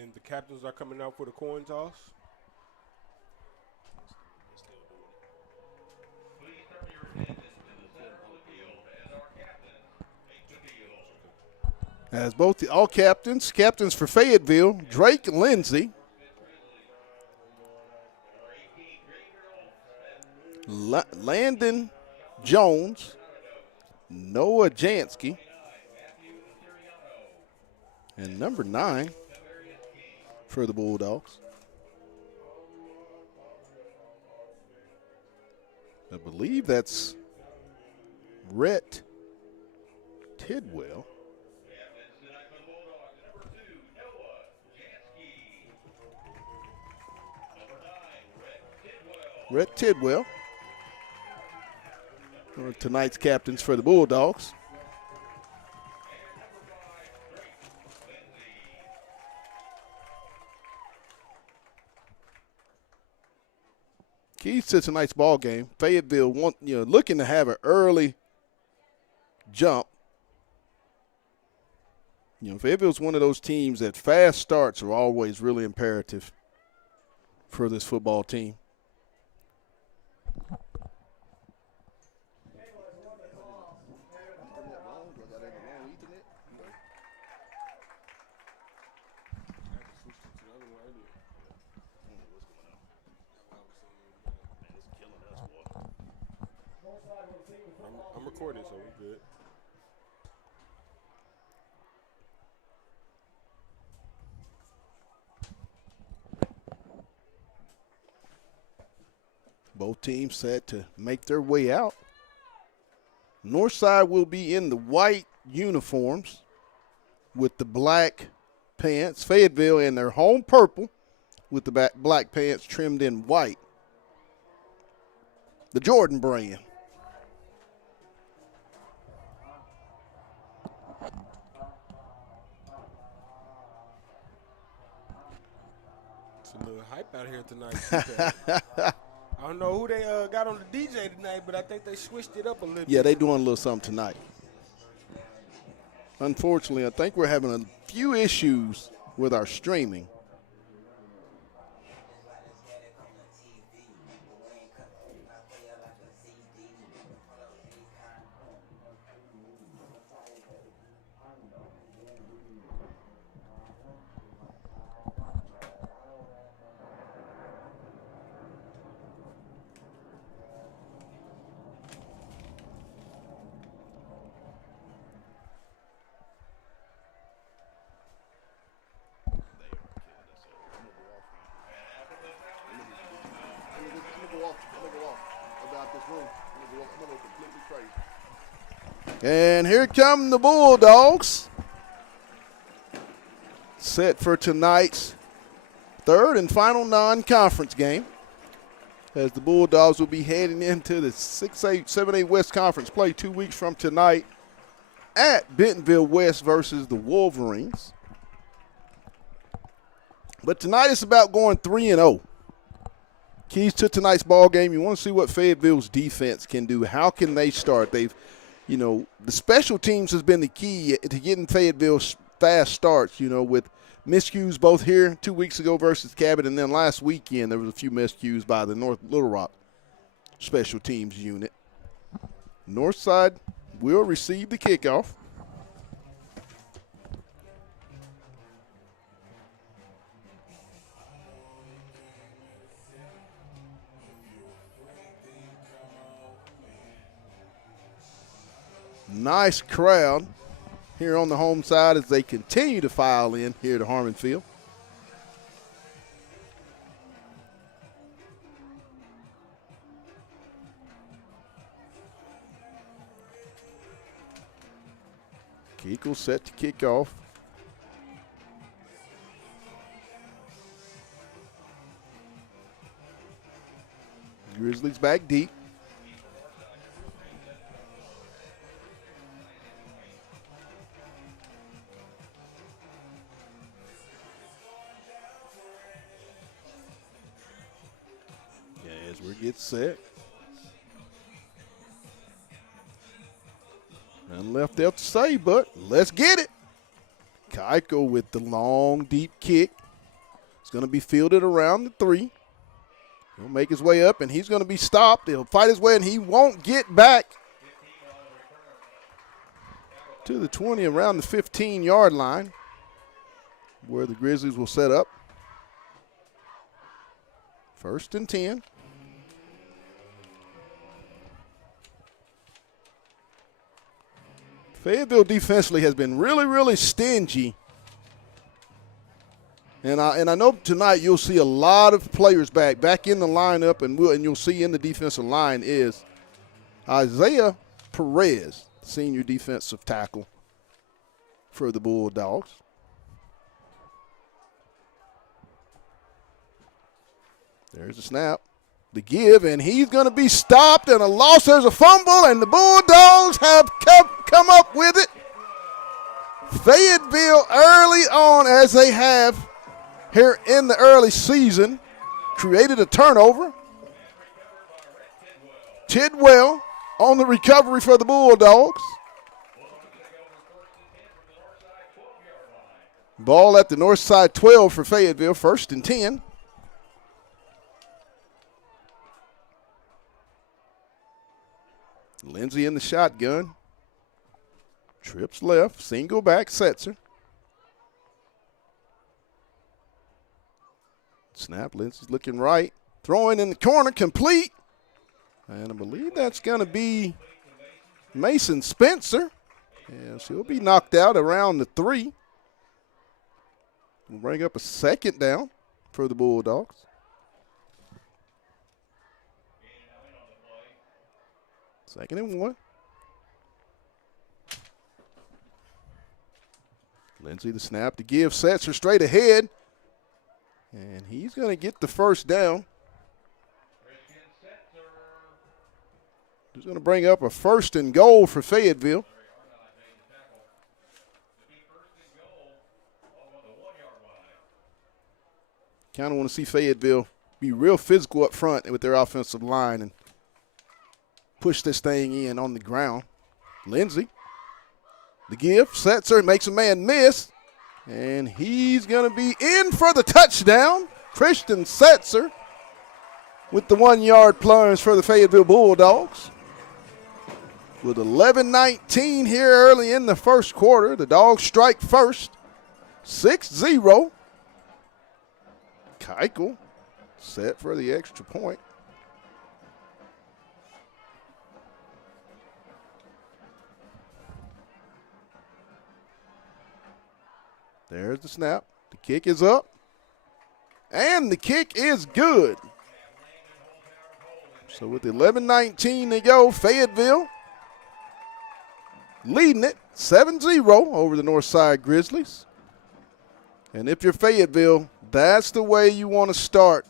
And the captains are coming out for the coin toss. As both all captains for Fayetteville, Drake Lindsay, Landon Jones, Noah Jansky, and number 9 for the Bulldogs. I believe that's Rhett Tidwell. Rhett Tidwell, one of tonight's captains for the Bulldogs. Keys to tonight's ball game. Fayetteville looking to have an early jump. Fayetteville's one of those teams that fast starts are always really imperative for this football team. I'm recording, so we're good. Both teams set to make their way out. Northside will be in the white uniforms with the black pants. Fayetteville in their home purple with the black pants trimmed in white. The Jordan brand. It's a little hype out here tonight. I don't know who they got on the DJ tonight, but I think they switched it up a little bit. Yeah, they doing a little something tonight. Unfortunately, I think we're having a few issues with our streaming. And here come the Bulldogs. Set for tonight's third and final non-conference game, as the Bulldogs will be heading into the 6A, 7A West Conference play 2 weeks from tonight at Bentonville West versus the Wolverines. But tonight it's about going 3-0. Keys to tonight's ball game, you want to see what Fayetteville's defense can do. How can they start? The special teams has been the key to getting Fayetteville's fast starts, with miscues both here 2 weeks ago versus Cabot, and then last weekend there was a few miscues by the North Little Rock special teams unit. Northside will receive the kickoff. Nice crowd here on the home side as they continue to file in here to Harmon Field. Keekle set to kick off. Grizzlies back deep. Gets set. Nothing left there to say, but let's get it. Keiko with the long, deep kick. It's going to be fielded around the 3. He'll make his way up, and he's going to be stopped. He'll fight his way, and he won't get back to the 20 around the 15-yard line where the Grizzlies will set up. 1st and 10. Fayetteville defensively has been really, really stingy. And I know tonight you'll see a lot of players back in the lineup, and you'll see in the defensive line is Isaiah Perez, senior defensive tackle for the Bulldogs. There's the snap, the give, and he's going to be stopped, and a loss. There's a fumble, and the Bulldogs have come up with it. Fayetteville early on, as they have here in the early season, created a turnover. Tidwell on the recovery for the Bulldogs. Ball at the north side 12 for Fayetteville, 1st and 10. Lindsey in the shotgun. Trips left, single back, Setzer. Snap, Lindsey's looking right. Throwing in the corner, complete. And I believe that's going to be Mason Spencer. And she'll be knocked out around the 3. We'll bring up a 2nd down for the Bulldogs. Second and 1. Lindsey the snap to give. Setzer straight ahead. And he's going to get the 1st down. He's going to bring up a 1st and goal for Fayetteville. Kind of want to see Fayetteville be real physical up front with their offensive line and push this thing in on the ground. Lindsey, the give. Setzer makes a man miss. And he's going to be in for the touchdown. Christian Setzer with the 1-yard plunge for the Fayetteville Bulldogs. With 11:19 here early in the first quarter, the Dogs strike first. 6-0. Keuchel set for the extra point. There's the snap. The kick is up. And the kick is good. So with 11:19 to go, Fayetteville leading it 7-0 over the Northside Grizzlies. And if you're Fayetteville, that's the way you want to start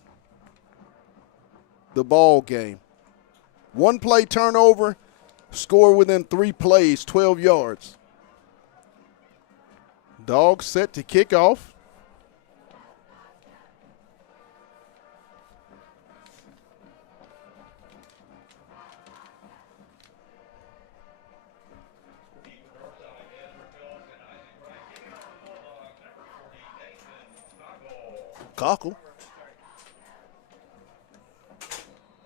the ball game. 1 play turnover, score within 3 plays, 12 yards. Dogs set to kick off. Cockle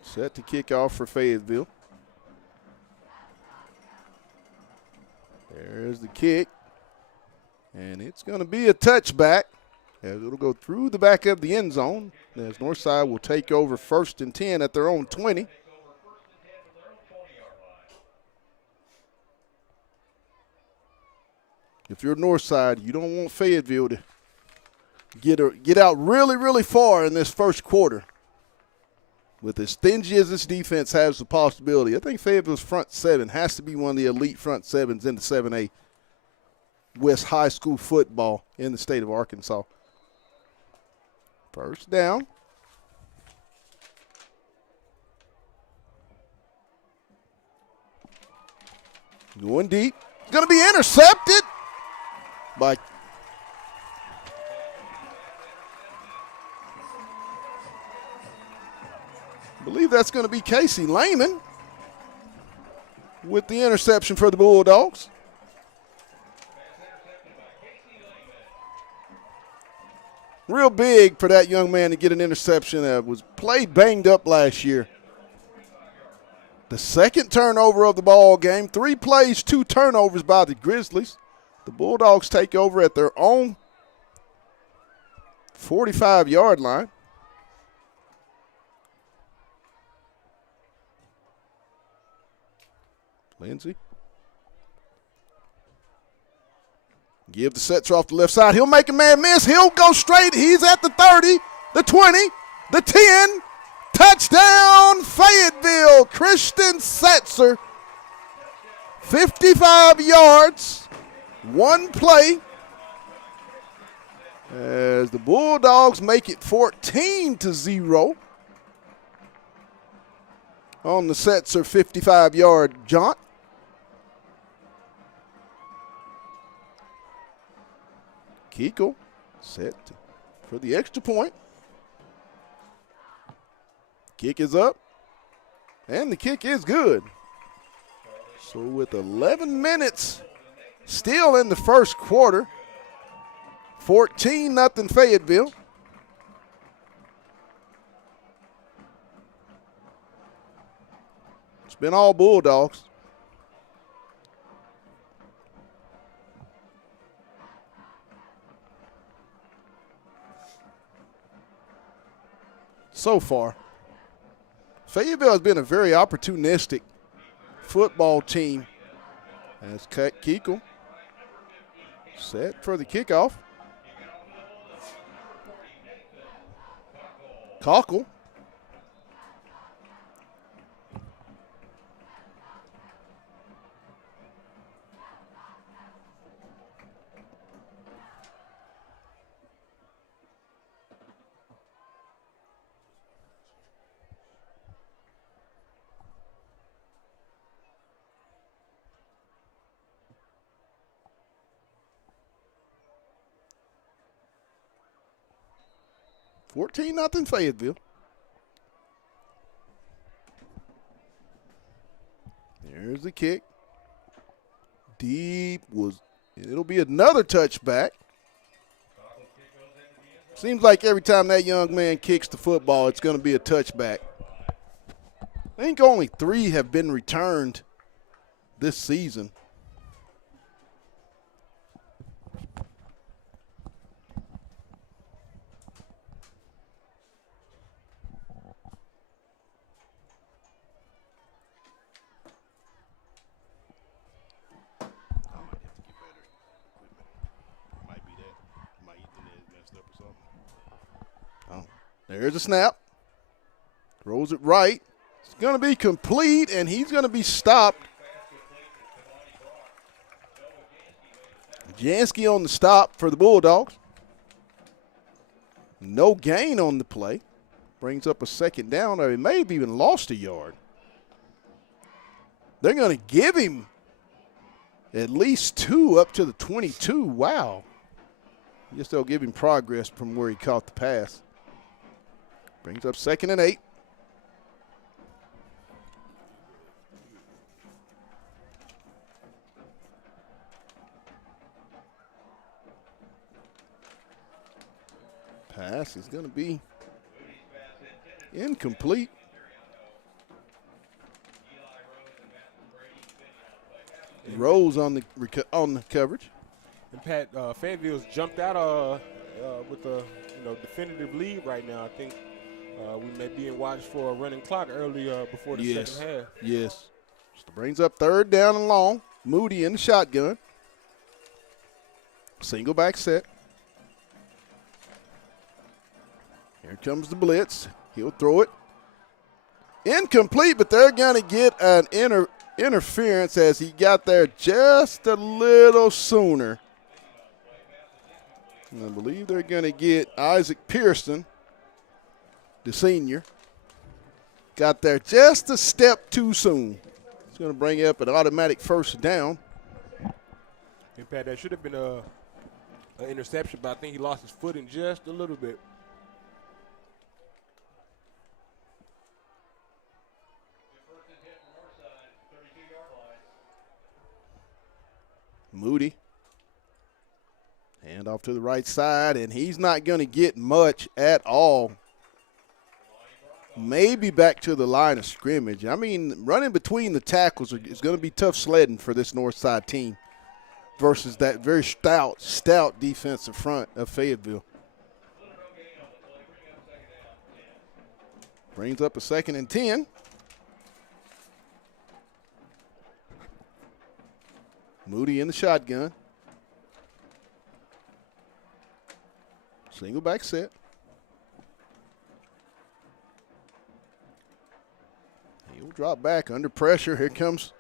set to kick off for Fayetteville. There's the kick. And it's going to be a touchback as it'll go through the back of the end zone as Northside will take over 1st and 10 at their own 20. If you're Northside, you don't want Fayetteville to get out really, really far in this first quarter. With as stingy as this defense has the possibility, I think Fayetteville's front 7 has to be one of the elite front 7s in the 7A West High School football in the state of Arkansas. 1st down. Going deep. It's going to be intercepted by I believe that's going to be Casey Lehman with the interception for the Bulldogs. real big for that young man to get an interception that was played banged up last year. The second turnover of the ball game. 3 plays, 2 turnovers by the Grizzlies. The Bulldogs take over at their own 45-yard line. Lindsey. Give the Setzer off the left side. He'll make a man miss. He'll go straight. He's at the 30, the 20, the 10. Touchdown, Fayetteville. Christian Setzer. 55 yards. 1 play. As the Bulldogs make it 14-0 on the Setzer 55-yard jaunt. Kiko set for the extra point. Kick is up, and the kick is good. So with 11 minutes still in the first quarter, 14-0 Fayetteville. It's been all Bulldogs. So far, Fayetteville has been a very opportunistic football team. As Kiko set for the kickoff. Cockle. $14-0 Fayetteville. There's the kick. Deep it'll be another touchback. Seems like every time that young man kicks the football, it's going to be a touchback. I think only 3 have been returned this season. There's a snap. Throws it right. It's going to be complete, and he's going to be stopped. Jansky on the stop for the Bulldogs. No gain on the play. Brings up a second down, or he may have even lost a yard. They're going to give him at least 2 up to the 22. Wow. I guess they'll give him progress from where he caught the pass. Brings up 2nd and 8. Pass is going to be incomplete. Rose on the coverage. And Pat, Fayetteville's jumped out with a definitive lead right now. I think we may be in watch for a running clock early before the second half. Yes. So brings up 3rd down and long. Moody in the shotgun. Single back set. Here comes the blitz. He'll throw it. Incomplete, but they're going to get an interference as he got there just a little sooner. And I believe they're going to get Isaac Pearson, the senior. Got there just a step too soon. It's going to bring up an automatic 1st down. In fact, that should have been an interception, but I think he lost his footing just a little bit. Moody. Hand off to the right side, and he's not going to get much at all. Maybe back to the line of scrimmage. I mean, running between the tackles is going to be tough sledding for this north side team versus that very stout defensive front of Fayetteville. Brings up a 2nd and 10. Moody in the shotgun. Single back set. He'll drop back under pressure. Here comes.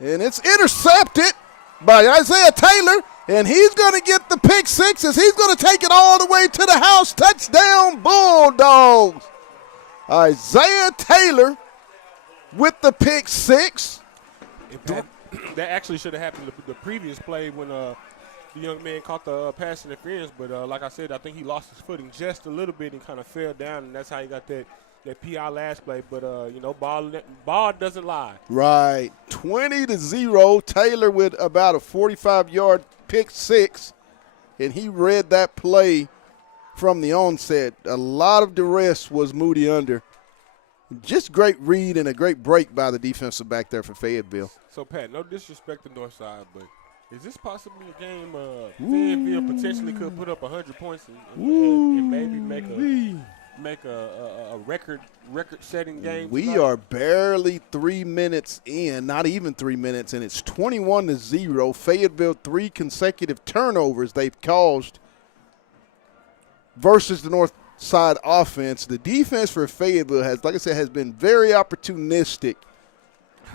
And it's intercepted by Isaiah Taylor. And he's going to get the pick six as he's going to take it all the way to the house. Touchdown, Bulldogs. Isaiah Taylor with the pick six. That actually should have happened the previous play when the young man caught the pass interference. But like I said, I think he lost his footing just a little bit and kind of fell down, and that's how he got that PI last play. But, ball doesn't lie. Right. 20-0. Taylor with about a 45-yard pick six, and he read that play from the onset. A lot of duress was Moody under. Just great read and a great break by the defensive back there for Fayetteville. So, Pat, no disrespect to Northside, but is this possibly a game Fayetteville potentially could put up 100 points and maybe make a record-setting game? We tonight? are barely 3 minutes in, not even 3 minutes, and it's 21-0. Fayetteville 3 consecutive turnovers they've caused versus the North Side offense. The defense for Fayetteville has been very opportunistic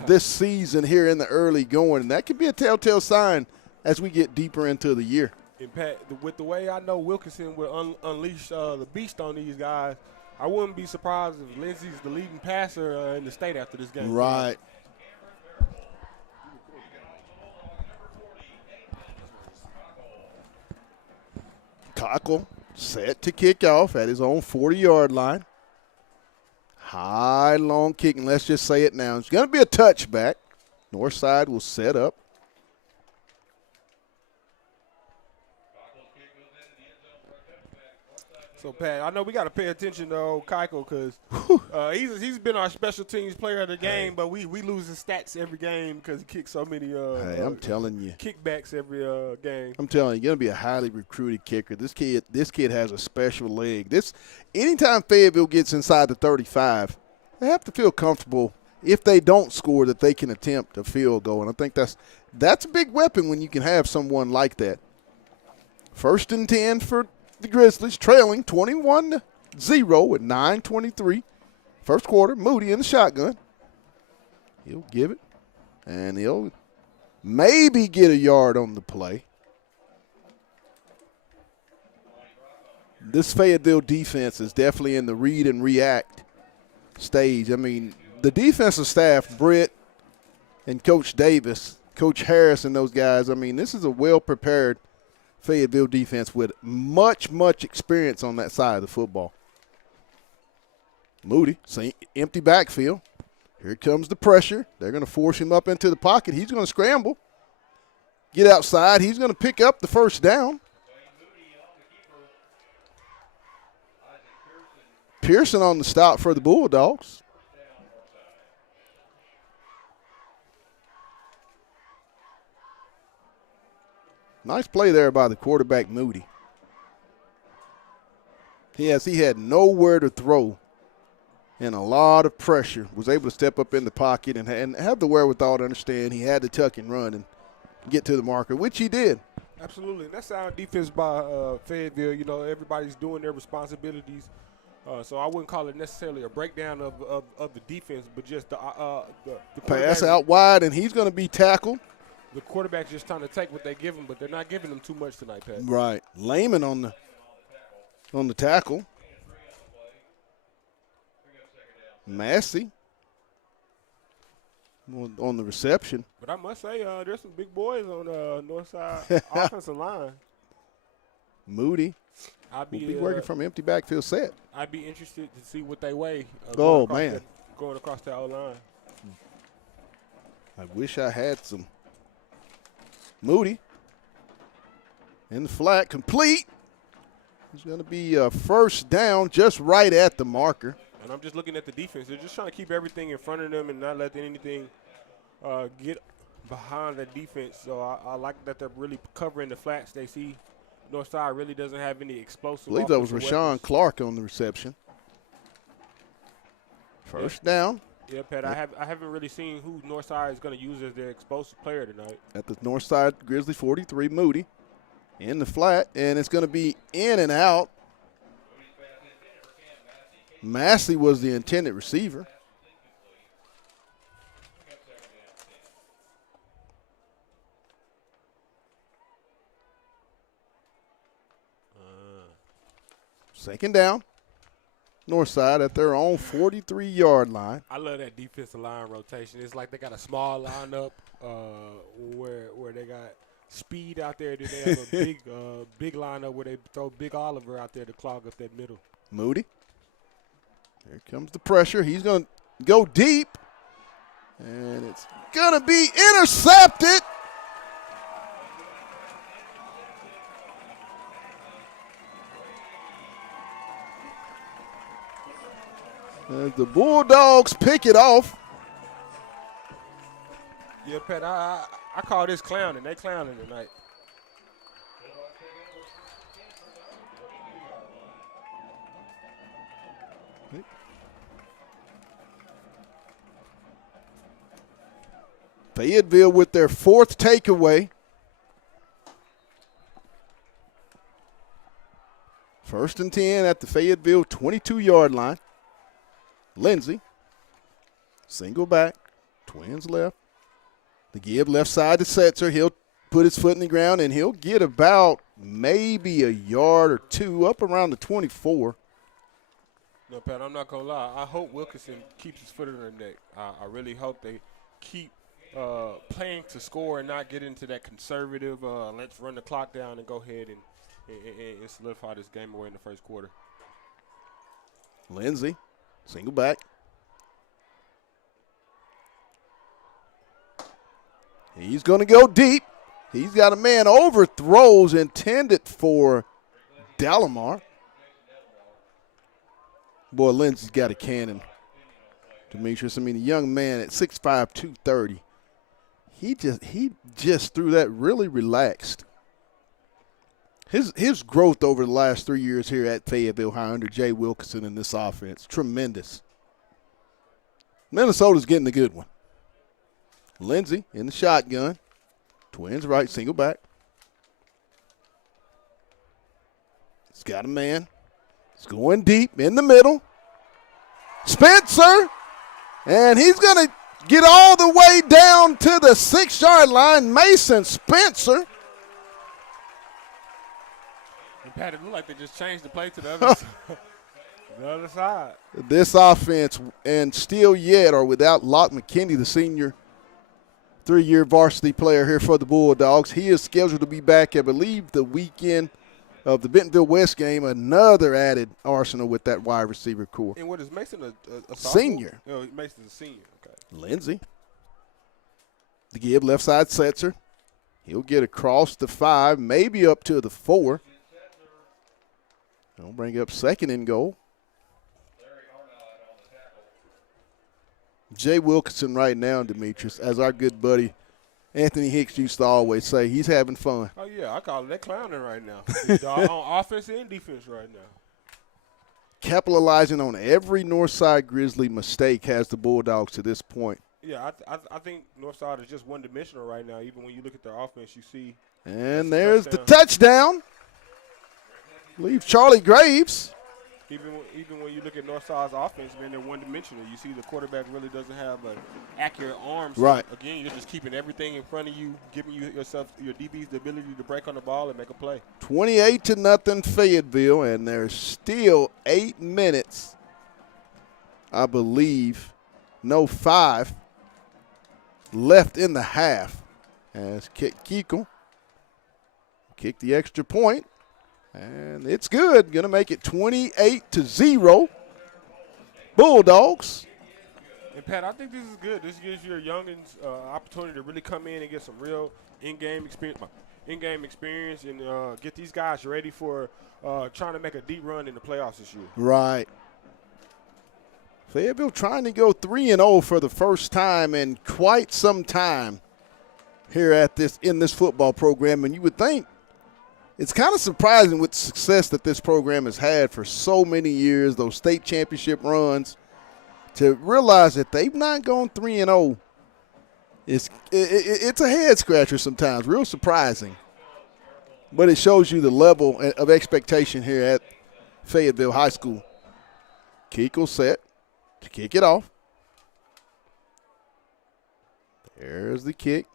this season here in the early going, and that could be a telltale sign as we get deeper into the year. And Pat, with the way I know Wilkinson will unleash the beast on these guys, I wouldn't be surprised if Lindsey's the leading passer in the state after this game. Right. Cockle set to kick off at his own 40-yard line. High, long kick, and let's just say it now. It's going to be a touchback. North side will set up. So, Pat, I know we got to pay attention to old Keiko because he's been our special teams player of the game, but we lose his stats every game because he kicks so many I'm telling you, kickbacks every game. I'm telling you, you're going to be a highly recruited kicker. This kid has a special leg. Anytime Fayetteville gets inside the 35, they have to feel comfortable if they don't score that they can attempt a field goal, and I think that's a big weapon when you can have someone like that. 1st and 10 for the Grizzlies, trailing 21-0 with 9:23. First quarter, Moody in the shotgun. He'll give it, and he'll maybe get a yard on the play. This Fayetteville defense is definitely in the read and react stage. I mean, the defensive staff, Britt and Coach Davis, Coach Harris and those guys, I mean, this is a well-prepared Fayetteville defense with much experience on that side of the football. Moody, empty backfield. Here comes the pressure. They're going to force him up into the pocket. He's going to scramble, get outside. He's going to pick up the first down. Pearson on the stop for the Bulldogs. Nice play there by the quarterback, Moody. He had nowhere to throw and a lot of pressure. Was able to step up in the pocket and have the wherewithal to understand he had to tuck and run and get to the marker, which he did. Absolutely. And that's sound defense by Fayetteville. You know, everybody's doing their responsibilities. So I wouldn't call it necessarily a breakdown of the defense, but just the pass out wide, and he's going to be tackled. The quarterback's just trying to take what they give him, but they're not giving him too much tonight, Pat. Right. Lehman on the tackle. Massey on the reception. But I must say, there's some big boys on the north side offensive line. Moody. Will be working from empty backfield set. I'd be interested to see what they weigh. Going across the O-line. I wish I had some. Moody In the flat, complete. It's going to be a first down just right at the marker. And I'm just looking at the defense. They're just trying to keep everything in front of them and not let anything get behind the defense. So I like that they're really covering the flats. They see Northside really doesn't have any explosive. I believe that was offensive Rashawn weapons. Clark on the reception. First down. Yeah, Pat, I haven't really seen who Northside is going to use as their explosive player tonight. At the Northside Grizzly 43, Moody in the flat, and it's going to be in and out. Massey was the intended receiver. Second down. Northside at their own 43-yard line. I love that defensive line rotation. It's like they got a small lineup where they got speed out there. Then they have a big lineup where they throw Big Oliver out there to clog up that middle. Moody. Here comes the pressure. He's going to go deep. And it's going to be intercepted. As the Bulldogs pick it off. Yeah, Pat, I call this clowning. They clowning tonight. Fayetteville with their fourth takeaway. First and 10 at the Fayetteville 22-yard line. Lindsey, single back, Twins left. The give left side to Setzer. He'll put his foot in the ground, and he'll get about maybe a yard or two up around the 24. No, Pat, I'm not going to lie. I hope Wilkinson keeps his foot in their neck. I really hope they keep playing to score and not get into that conservative, let's run the clock down and go ahead and solidify this game away in the first quarter. Lindsey. Single back. He's going to go deep. He's got a man overthrows intended for Dalamar. Boy, Lindsey's got a cannon. Demetrius, I mean, a young man at 6'5", 230. He just threw that really relaxed. His growth over the last 3 years here at Fayetteville High under Jay Wilkinson in this offense, tremendous. Minnesota's getting a good one. Lindsey in the shotgun. Twins right, single back. He's got a man. He's going deep in the middle. Spencer. And he's going to get all the way down to the 6-yard line. Mason Spencer. Pat, it looked like they just changed the play to the other side. This offense, and still yet, are without Locke McKinney, the senior 3-year varsity player here for the Bulldogs. He is scheduled to be back, I believe, the weekend of the Bentonville West game. Another added arsenal with that wide receiver core. And what is Mason a sophomore? Senior. No, Mason's a senior. Okay. Lindsey. The give left side Setzer. He'll get across the 5, maybe up to the 4. They'll bring up second and goal. Jay Wilkinson right now, Demetrius, as our good buddy Anthony Hicks used to always say, he's having fun. Oh, yeah, I call it that clowning right now. He's on offense and defense right now. Capitalizing on every Northside Grizzly mistake has the Bulldogs to this point. Yeah, I think Northside is just one-dimensional right now. Even when you look at their offense, you see. And there's the touchdown. I believe Charlie Graves. Even when you look at Northside's offense, man, they're one-dimensional. You see the quarterback really doesn't have an accurate arm. So right. Again, you're just keeping everything in front of you, giving your DBs the ability to break on the ball and make a play. 28-0 Fayetteville, and there's still 8 minutes, I believe, 5 left in the half. As Kiko kicked the extra point. And it's good. Going to make it 28-0. Bulldogs. And, Pat, I think this is good. This gives your youngins opportunity to really come in and get some real in-game experience. in-game experience and get these guys ready for trying to make a deep run in the playoffs this year. Right. Fayetteville trying to go 3-0 for the first time in quite some time here in this football program, and you would think it's kind of surprising with the success that this program has had for so many years, those state championship runs, to realize that they've not gone 3-0. It's a head scratcher sometimes, real surprising. But it shows you the level of expectation here at Fayetteville High School. Keichel set to kick it off. There's the kick.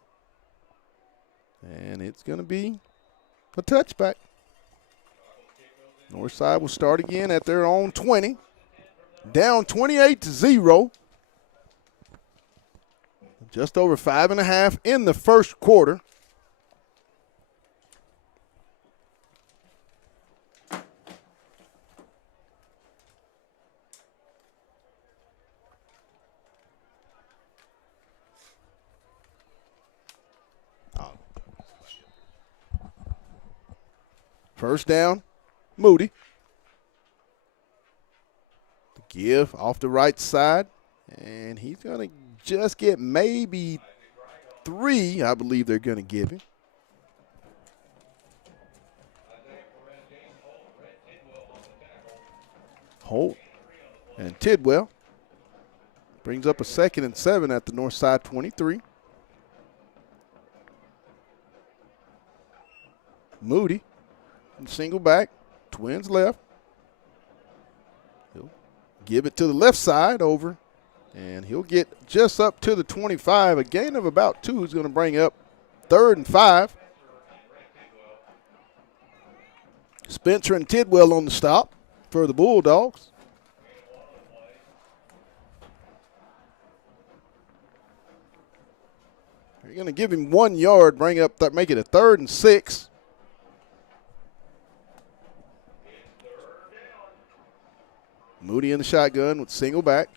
And it's going to be a touchback. Northside will start again at their own 20. Down 28-0. Just over 5.5 in the first quarter. First down, Moody. The give off the right side, and he's going to just get maybe 3, I believe they're going to give him. Holt and Tidwell brings up a 2nd and 7 at the north side 23. Moody. Single back, twins left. He'll give it to the left side over, and he'll get just up to the 25. A gain of about 2 is going to bring up 3rd and 5. Spencer and Tidwell on the stop for the Bulldogs. They're going to give him 1 yard, make it a 3rd and 6. Moody in the shotgun with single back.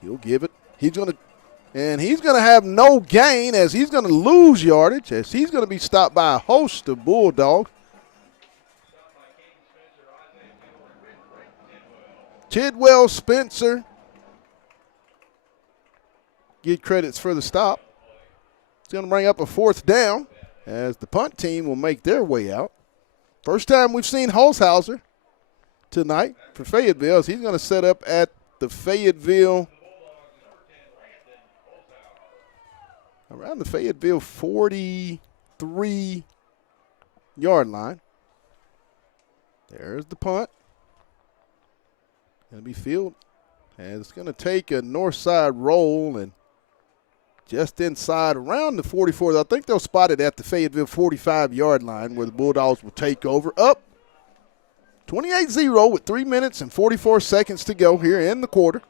He'll give it. He's going to have no gain as he's going to lose yardage as he's going to be stopped by a host of Bulldogs. Tidwell, Spencer get credits for the stop. It's going to bring up a 4th down as the punt team will make their way out. First time we've seen Holzhauser tonight for Fayetteville. He's going to set up at the Fayetteville, around the Fayetteville 43-yard line. There's the punt. Going to be fielded. And it's going to take a north side roll and just inside around the 44. I think they'll spot it at the Fayetteville 45-yard line where the Bulldogs will take over. Up 28-0 with 3 minutes and 44 seconds to go here in the quarter.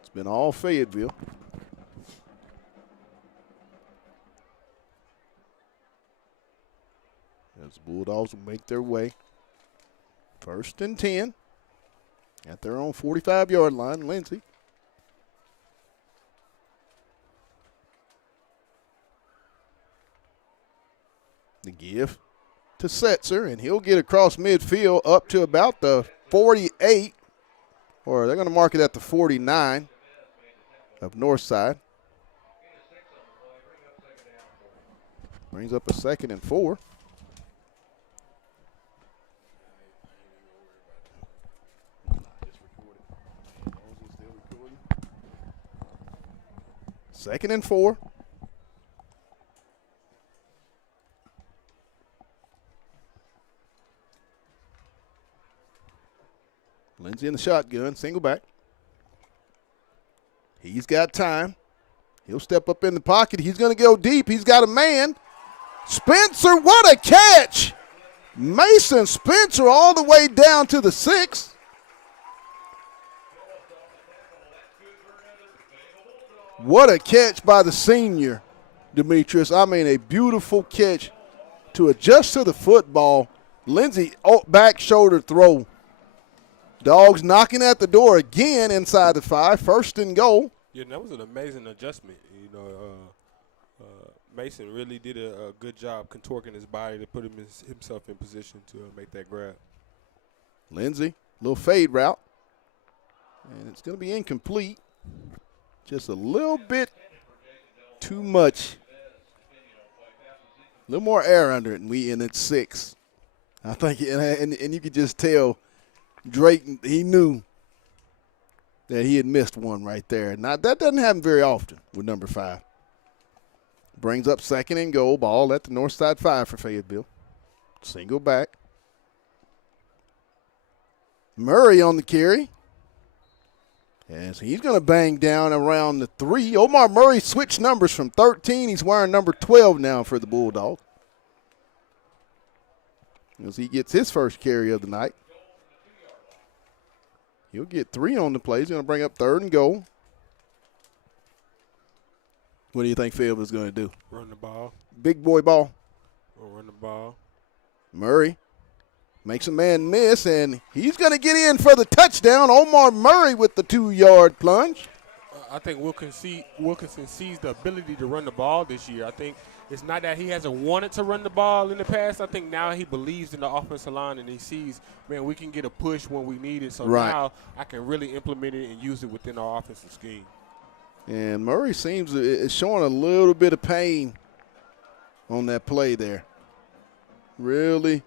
It's been all Fayetteville. As the Bulldogs will make their way. 1st and 10 at their own 45-yard line. Lindsay. The give to Setzer, and he'll get across midfield up to about the 48, or they're going to mark it at the 49 of Northside. Brings up a 2nd and 4. Second and 4. Lindsay in the shotgun, single back. He's got time. He'll step up in the pocket. He's going to go deep. He's got a man. Spencer, what a catch! Mason Spencer all the way down to the 6. What a catch by the senior, Demetrius. I mean, a beautiful catch to adjust to the football. Lindsay, back shoulder throw. Dogs knocking at the door again inside the 5. First and goal. Yeah, that was an amazing adjustment. Mason really did a good job contorting his body to put himself in position to make that grab. Lindsey, little fade route. And it's going to be incomplete. Just a little bit too much. A little more air under it, and it's 6. I think, and you could just tell Drake, he knew that he had missed one right there. Now, that doesn't happen very often with number 5. Brings up second and goal, ball at the north side 5 for Fayetteville. Single back. Murray on the carry. As he's going to bang down around the 3. Omar Murray switched numbers from 13. He's wearing number 12 now for the Bulldogs. As he gets his first carry of the night. He'll get 3 on the play. He's going to bring up third and goal. What do you think Fayetteville's going to do? Run the ball. Big boy ball. Or run the ball. Murray makes a man miss, and he's going to get in for the touchdown. Omar Murray with the 2-yard plunge. I think Wilkinson sees the ability to run the ball this year. I think it's not that he hasn't wanted to run the ball in the past. I think now he believes in the offensive line, and he sees, man, we can get a push when we need it. So now I can really implement it and use it within our offensive scheme. And Murray is showing a little bit of pain on that play there. Really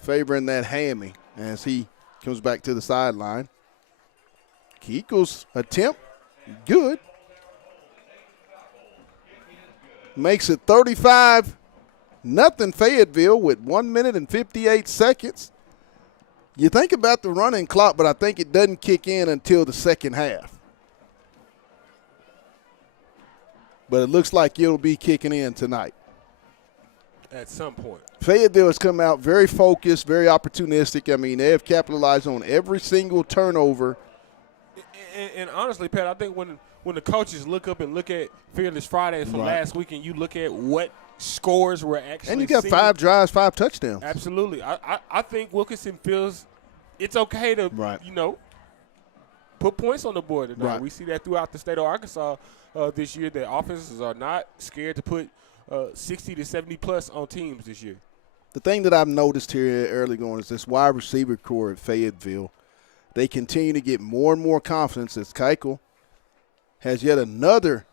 favoring that hammy as he comes back to the sideline. Keekle's attempt, good. Makes it 35-0 Fayetteville with 1 minute and 58 seconds. You think about the running clock, but I think it doesn't kick in until the second half. But it looks like it'll be kicking in tonight. At some point. Fayetteville has come out very focused, very opportunistic. I mean, they have capitalized on every single turnover. And honestly, Pat, I think when the coaches look up and look at Fearless Fridays from last week and you look at what scores were actually and you got 5 drives, 5 touchdowns. Absolutely. I think Wilkinson feels it's okay to, put points on the board tonight. Right. We see that throughout the state of Arkansas this year, that offenses are not scared to put 60 to 70-plus on teams this year. The thing that I've noticed here early going is this wide receiver core at Fayetteville. They continue to get more and more confidence as Keuchel has yet another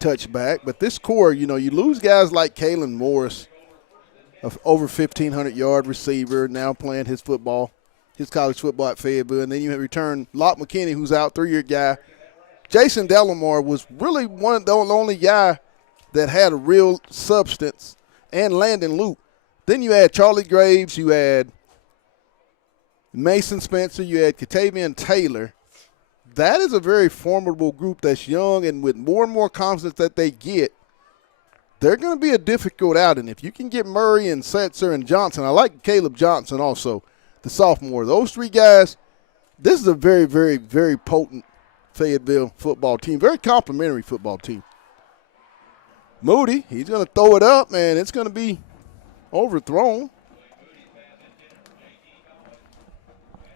touchback. But this core, you lose guys like Kalen Morris, of over 1,500-yard receiver, now playing his college football at Fayetteville. And then you return Locke McKinney, who's out, 3-year guy. Jason Delamore was really the only guy that had a real substance, and Landon Luke. Then you had Charlie Graves, you had Mason Spencer, you had Katavian Taylor. That is a very formidable group that's young, and with more and more confidence that they get, they're going to be a difficult outing. If you can get Murray and Setzer and Johnson, I like Caleb Johnson also, the sophomore. Those 3 guys, this is a very, very, very potent Fayetteville football team, very complimentary football team. Moody, he's going to throw it up, and it's going to be overthrown.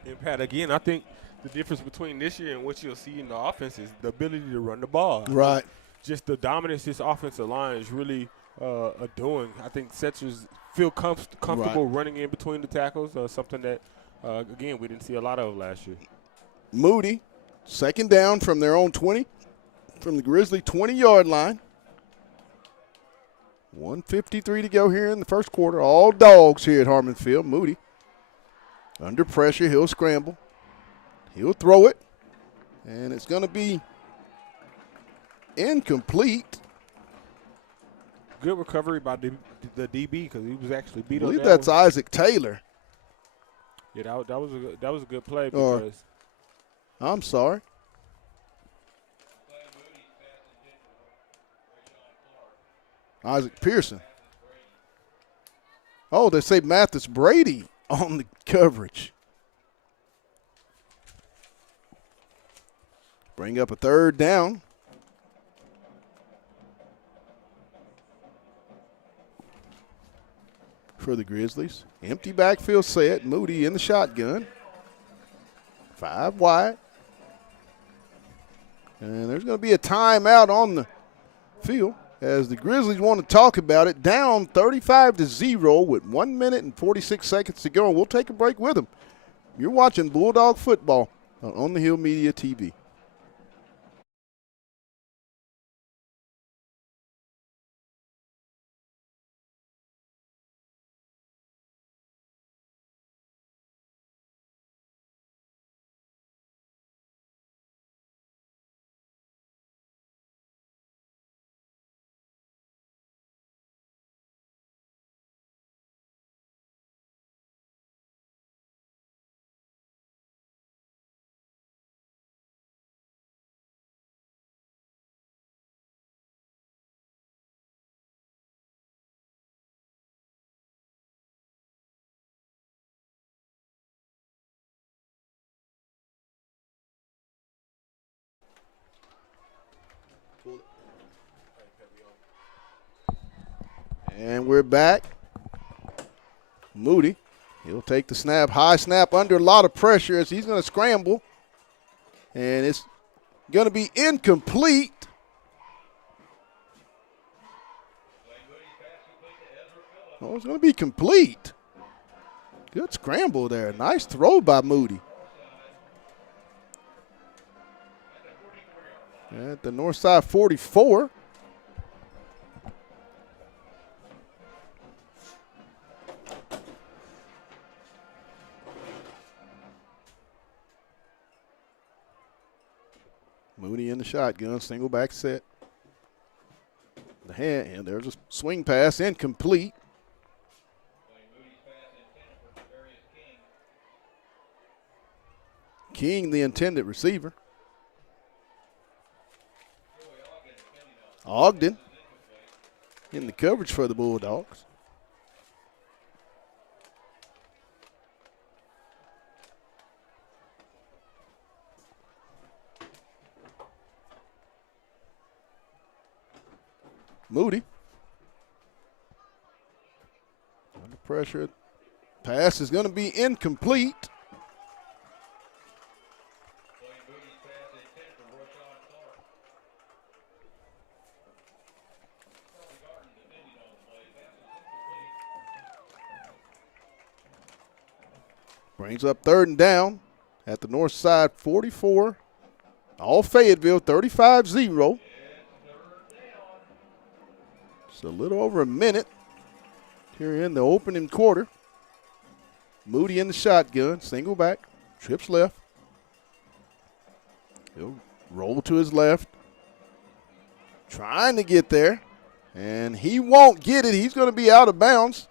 And, Pat, again, I think the difference between this year and what you'll see in the offense is the ability to run the ball. Right. Just the dominance this offensive line is really doing. I think Setzers feel comfortable running in between the tackles, something that, again, we didn't see a lot of last year. Moody, second down from their own 20, from the Grizzly 20-yard line. 1:53 to go here in the first quarter. All dogs here at Harmon Field. Moody under pressure. He'll scramble. He'll throw it. And it's going to be incomplete. Good recovery by the DB because he was actually beat I on that. believe that's one. Isaac Taylor. Yeah, that was a good play because I'm sorry. Isaac Pearson. Oh, they say Mathis Brady on the coverage. Bring up a third down. For the Grizzlies. Empty backfield set. Moody in the shotgun. 5 wide. And there's going to be a timeout on the field as the Grizzlies want to talk about it. Down 35-0 with 1 minute and 46 seconds to go. And we'll take a break with them. You're watching Bulldog Football on the Hill Media TV. And we're back. Moody, he'll take the snap. High snap under a lot of pressure as he's going to scramble. And it's going to be incomplete. Oh, it's going to be complete. Good scramble there. Nice throw by Moody. At the north side 44. Moody in the shotgun, single back set. The hand, and there's a swing pass, incomplete. King, the intended receiver. Ogden in the coverage for the Bulldogs. Moody. Under pressure. Pass is going to be incomplete. Brings up 3rd and down at the north side 44. All Fayetteville 35-0. It's a little over a minute here in the opening quarter. Moody in the shotgun, single back, trips left. He'll roll to his left. Trying to get there, and he won't get it. He's going to be out of bounds.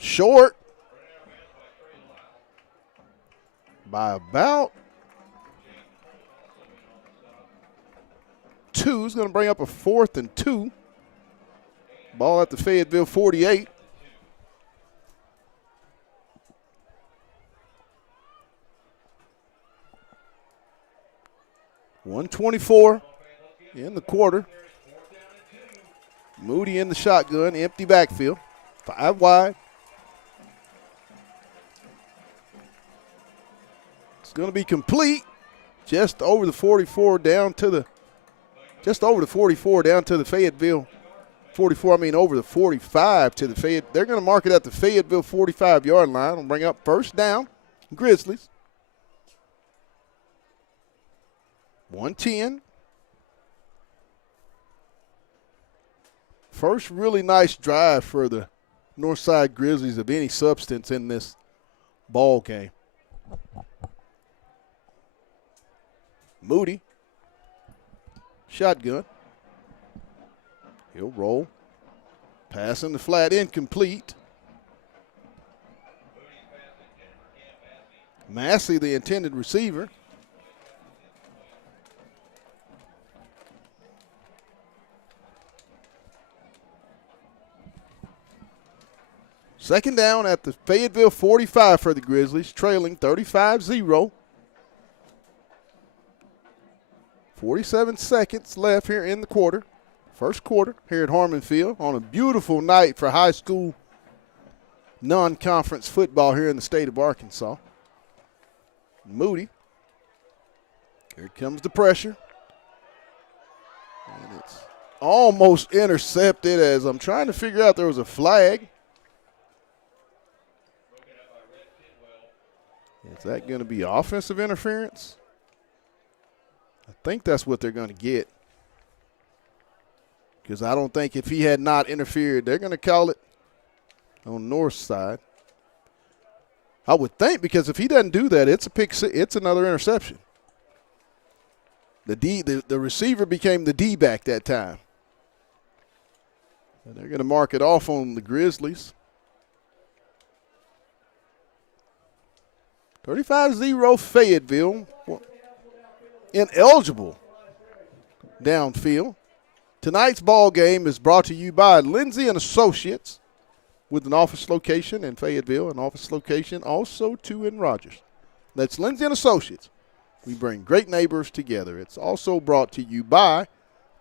Short by about 2. He's going to bring up a 4th and 2. Ball at the Fayetteville 48. .124 in the quarter. Moody in the shotgun, empty backfield. 5 wide. It's going to be complete. Just over the 44 down to the Fayetteville 44. Over the 45 to the Fayetteville. They're going to mark it at the Fayetteville 45-yard line. We'll bring up 1st down. Grizzlies. 110. First really nice drive for the Northside Grizzlies of any substance in this ball game. Moody. Shotgun. He'll roll. Pass in the flat, incomplete. Massey, the intended receiver. Second down at the Fayetteville 45 for the Grizzlies, trailing 35-0. 47 seconds left here in the quarter. First quarter here at Harmon Field on a beautiful night for high school non-conference football here in the state of Arkansas. Moody. Here comes the pressure. And it's almost intercepted as I'm trying to figure out there was a flag. Is that going to be offensive interference? I think that's what they're going to get. Because I don't think if he had not interfered, they're going to call it on the north side. I would think, because if he doesn't do that, it's a pick. It's another interception. The receiver became the D-back that time. And they're going to mark it off on the Grizzlies. 35-0 Fayetteville. Ineligible downfield. Tonight's ball game is brought to you by Lindsay and Associates, with an office location in Fayetteville, an office location also too in Rogers. That's Lindsay and Associates. We bring great neighbors together. It's also brought to you by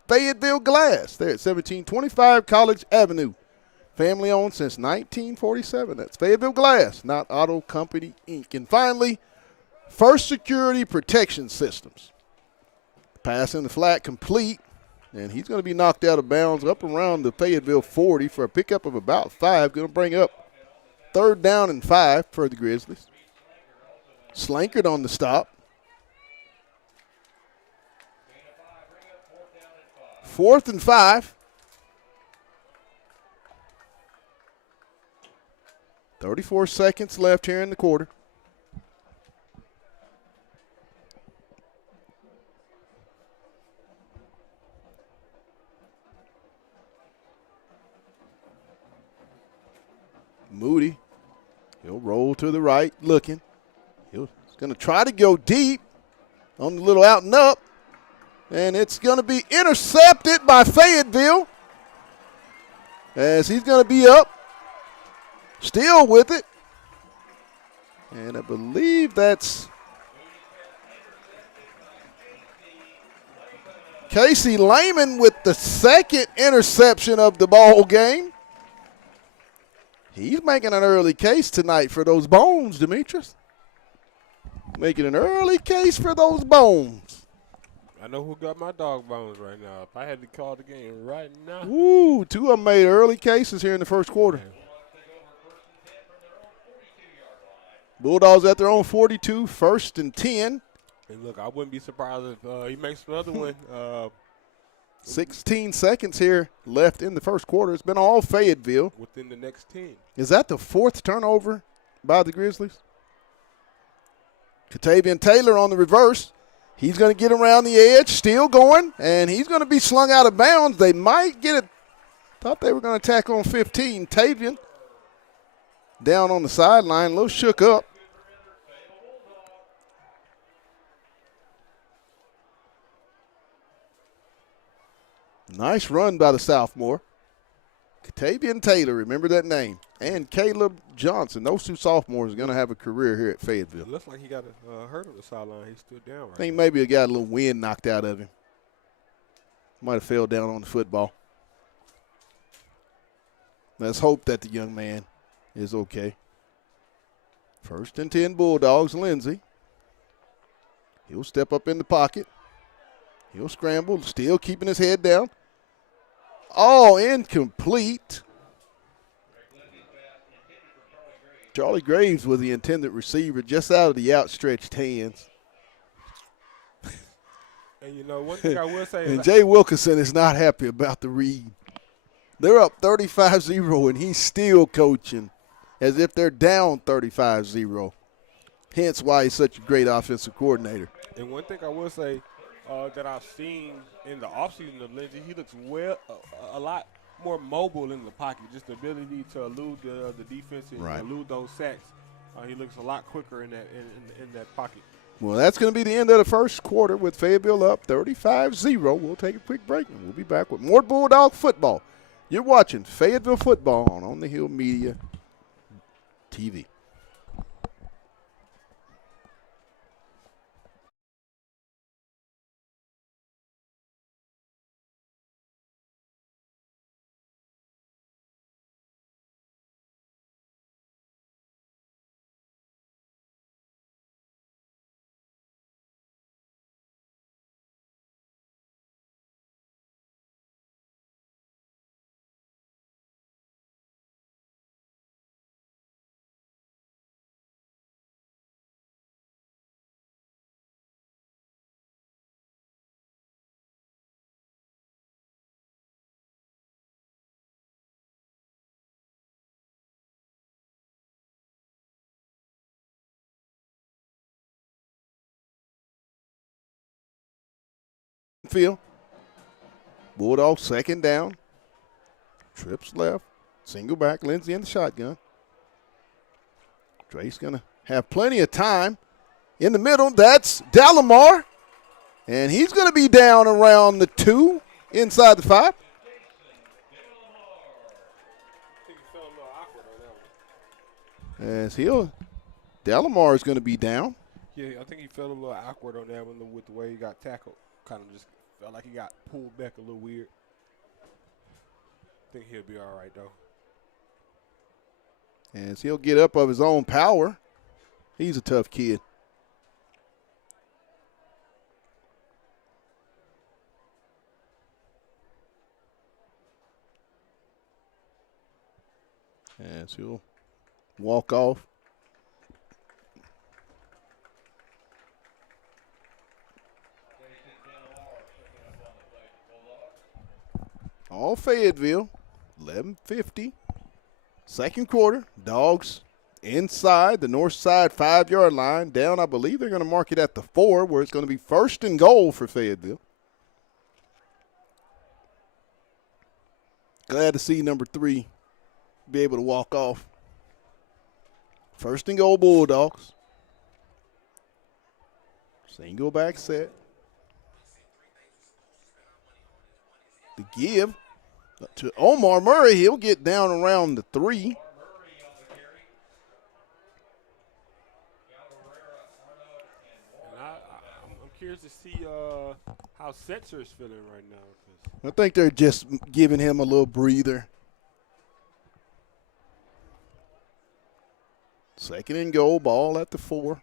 Fayetteville Glass. They're at 1725 College Avenue. Family owned since 1947. That's Fayetteville Glass, not Auto Company, Inc. And finally, First Security Protection Systems. Pass in the flat complete, and he's going to be knocked out of bounds up around the Fayetteville 40 for a pickup of about 5. Going to bring up 3rd down and 5 for the Grizzlies. Slankard on the stop. 4th and 5. 34 seconds left here in the quarter. Moody, he'll roll to the right, looking. He's going to try to go deep on the little out and up, and it's going to be intercepted by Fayetteville as he's going to be up, still with it. And I believe that's Casey Lehman with the 2nd interception of the ball game. He's making an early case tonight for those bones, Demetrius. Making an early case for those bones. I know who got my dog bones right now. If I had to call the game right now. Ooh, 2 of them made early cases here in the first quarter. Bulldogs at their own 42, 1st and 10. And look, I wouldn't be surprised if he makes another one. 16 seconds here left in the first quarter. It's been all Fayetteville. Within the next 10. Is that the 4th turnover by the Grizzlies? Katavian Taylor on the reverse. He's going to get around the edge, still going, and he's going to be slung out of bounds. They might get it. Thought they were going to tackle on 15. Tavian down on the sideline, a little shook up. Nice run by the sophomore. Katavian Taylor, remember that name. And Caleb Johnson. Those 2 sophomores are going to have a career here at Fayetteville. It looks like he got hurt on the sideline. He stood down right I think maybe he got a little wind knocked out of him. Might have fell down on the football. Let's hope that the young man is okay. 1st and 10 Bulldogs, Lindsay. He'll step up in the pocket. He'll scramble, still keeping his head down. All incomplete. Charlie Graves was the intended receiver, just out of the outstretched hands. And, you know, one thing I will say is and Jay Wilkinson is not happy about the read. They're up 35-0, and he's still coaching as if they're down 35-0. Hence why he's such a great offensive coordinator. And one thing I will say that I've seen in the offseason of Lindsey, he looks a lot more mobile in the pocket, just the ability to elude the defense and elude those sacks. He looks a lot quicker in that pocket. Well, that's going to be the end of the first quarter with Fayetteville up 35-0. We'll take a quick break, and we'll be back with more Bulldog football. You're watching Fayetteville football on the Hill Media TV. midfield. Bulldogs second down. Trips left. Single back. Lindsey in the shotgun. Drake's going to have plenty of time. In the middle, that's Delamar. And he's going to be down around the 2 inside the 5. As Delamar is going to be down. Yeah, I think he felt a little awkward on that one with the way he got tackled. Kind of just felt like he got pulled back a little weird. I think he'll be all right, though. As he'll get up of his own power. He's a tough kid. As he'll walk off. All Fayetteville, 11:50. Second quarter, Dogs inside the north side 5-yard line. Down, I believe they're going to mark it at the 4, where it's going to be first and goal for Fayetteville. Glad to see number 3 be able to walk off. First and goal, Bulldogs. Single back set. The give to Omar Murray. He'll get down around the 3. I'm curious to see how Setzer is feeling right now. I think they're just giving him a little breather. Second and goal, ball at the 4.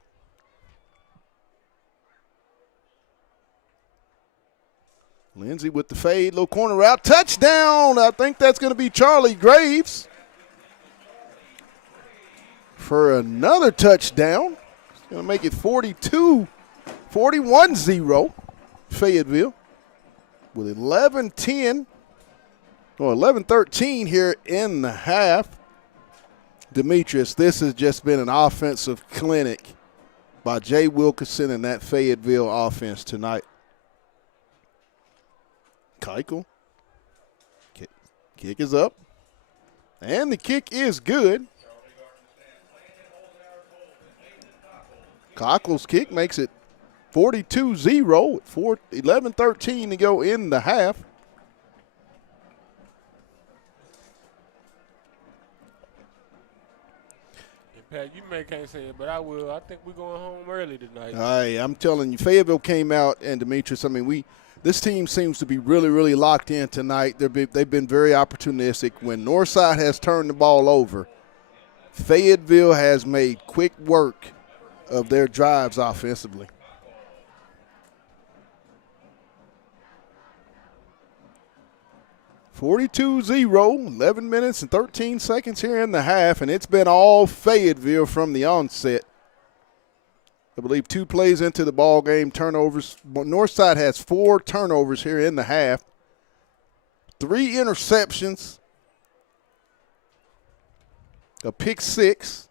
Lindsey with the fade, little corner route, touchdown. I think that's going to be Charlie Graves for another touchdown. It's going to make it 41-0 Fayetteville with 11-13 here in the half. Demetrius, this has just been an offensive clinic by Jay Wilkerson and that Fayetteville offense tonight. Keuchel. Kick is up. And the kick is good. Keuchel's kick makes it 42-0 with 11-13 to go in the half. Pat, you may can't say it, but I will. I think we're going home early tonight. I'm telling you, Fayetteville came out, and Demetrius, I mean, this team seems to be really, really locked in tonight. They've been very opportunistic. When Northside has turned the ball over, Fayetteville has made quick work of their drives offensively. (42-0), 11 minutes and 13 seconds here in the half, and it's been all Fayetteville from the onset. I believe 2 plays into the ball game, turnovers. Northside has 4 turnovers here in the half. 3 interceptions. A pick 6.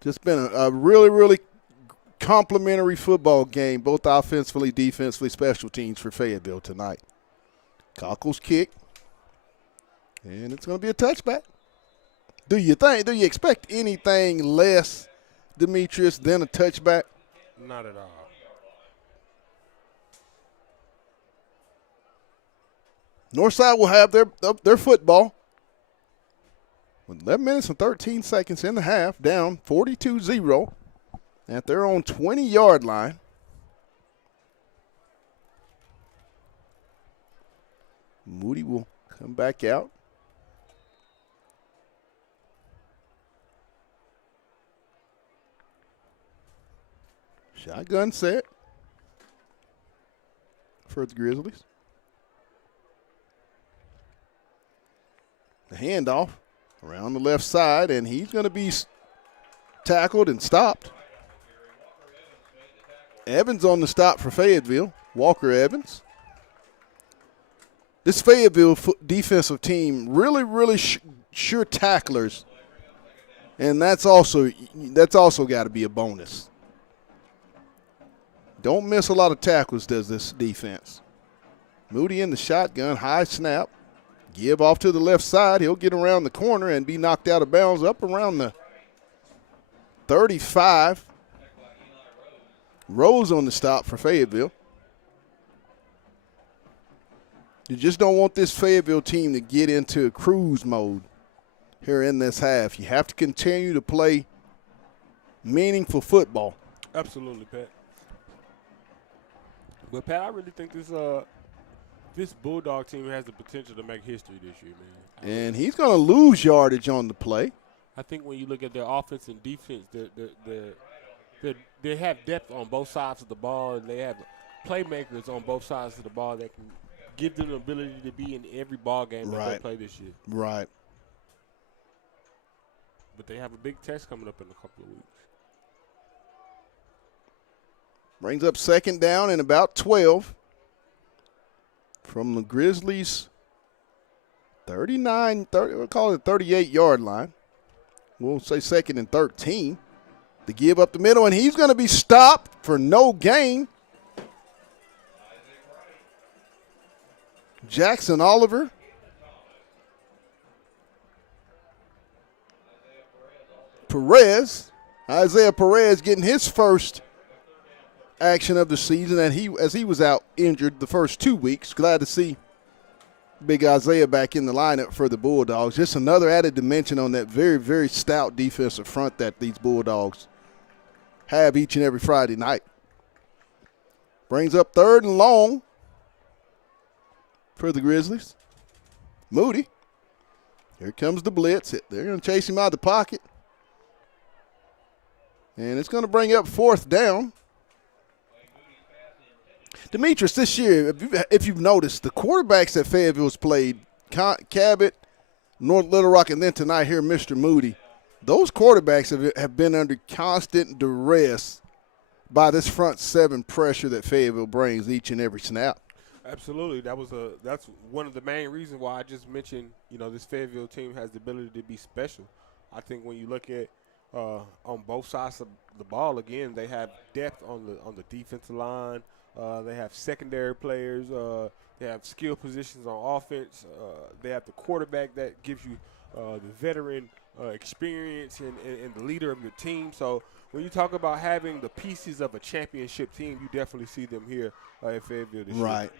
Just been a really, really complimentary football game, both offensively, defensively, special teams for Fayetteville tonight. Cockle's kick. And it's going to be a touchback. Do you expect anything less, Demetrius, than a touchback? Not at all. Northside will have their football. With 11 minutes and 13 seconds in the half, down 42-0 at their own 20-yard line. Moody will come back out. Shotgun set for the Grizzlies. The handoff around the left side, and he's going to be tackled and stopped. Evans on the stop for Fayetteville. Walker Evans. This Fayetteville defensive team really, really sure tacklers, and that's also got to be a bonus. Don't miss a lot of tackles, does this defense. Moody in the shotgun, high snap. Give off to the left side. He'll get around the corner and be knocked out of bounds up around the 35. Rose on the stop for Fayetteville. You just don't want this Fayetteville team to get into cruise mode here in this half. You have to continue to play meaningful football. Absolutely, Pat. But, Pat, I really think this Bulldog team has the potential to make history this year, man. And he's going to lose yardage on the play. I think when you look at their offense and defense, they have depth on both sides of the ball, and they have playmakers on both sides of the ball that can give them the ability to be in every ball game that they play this year. Right. But they have a big test coming up in a couple of weeks. Brings up second down and about 12 from the Grizzlies' 38-yard line. We'll say second and 13. The give up the middle, and he's going to be stopped for no gain. Jackson Oliver. Isaiah Perez getting his first action of the season, and as he was out injured the first 2 weeks. Glad to see big Isaiah back in the lineup for the Bulldogs. Just another added dimension on that very, very stout defensive front that these Bulldogs have each and every Friday night. Brings up third and long for the Grizzlies. Moody. Here comes the blitz. They're going to chase him out of the pocket. And it's going to bring up fourth down. Demetrius, this year, if you've noticed, the quarterbacks that Fayetteville's played, Cabot, North Little Rock, and then tonight here, Mr. Moody, those quarterbacks have been under constant duress by this front seven pressure that Fayetteville brings each and every snap. Absolutely. That's one of the main reasons why I just mentioned, this Fayetteville team has the ability to be special. I think when you look at on both sides of the ball, again, they have depth on the defensive line. They have secondary players. They have skill positions on offense. They have the quarterback that gives you the veteran experience and the leader of your team. So when you talk about having the pieces of a championship team, you definitely see them here at Fayetteville this year. Right.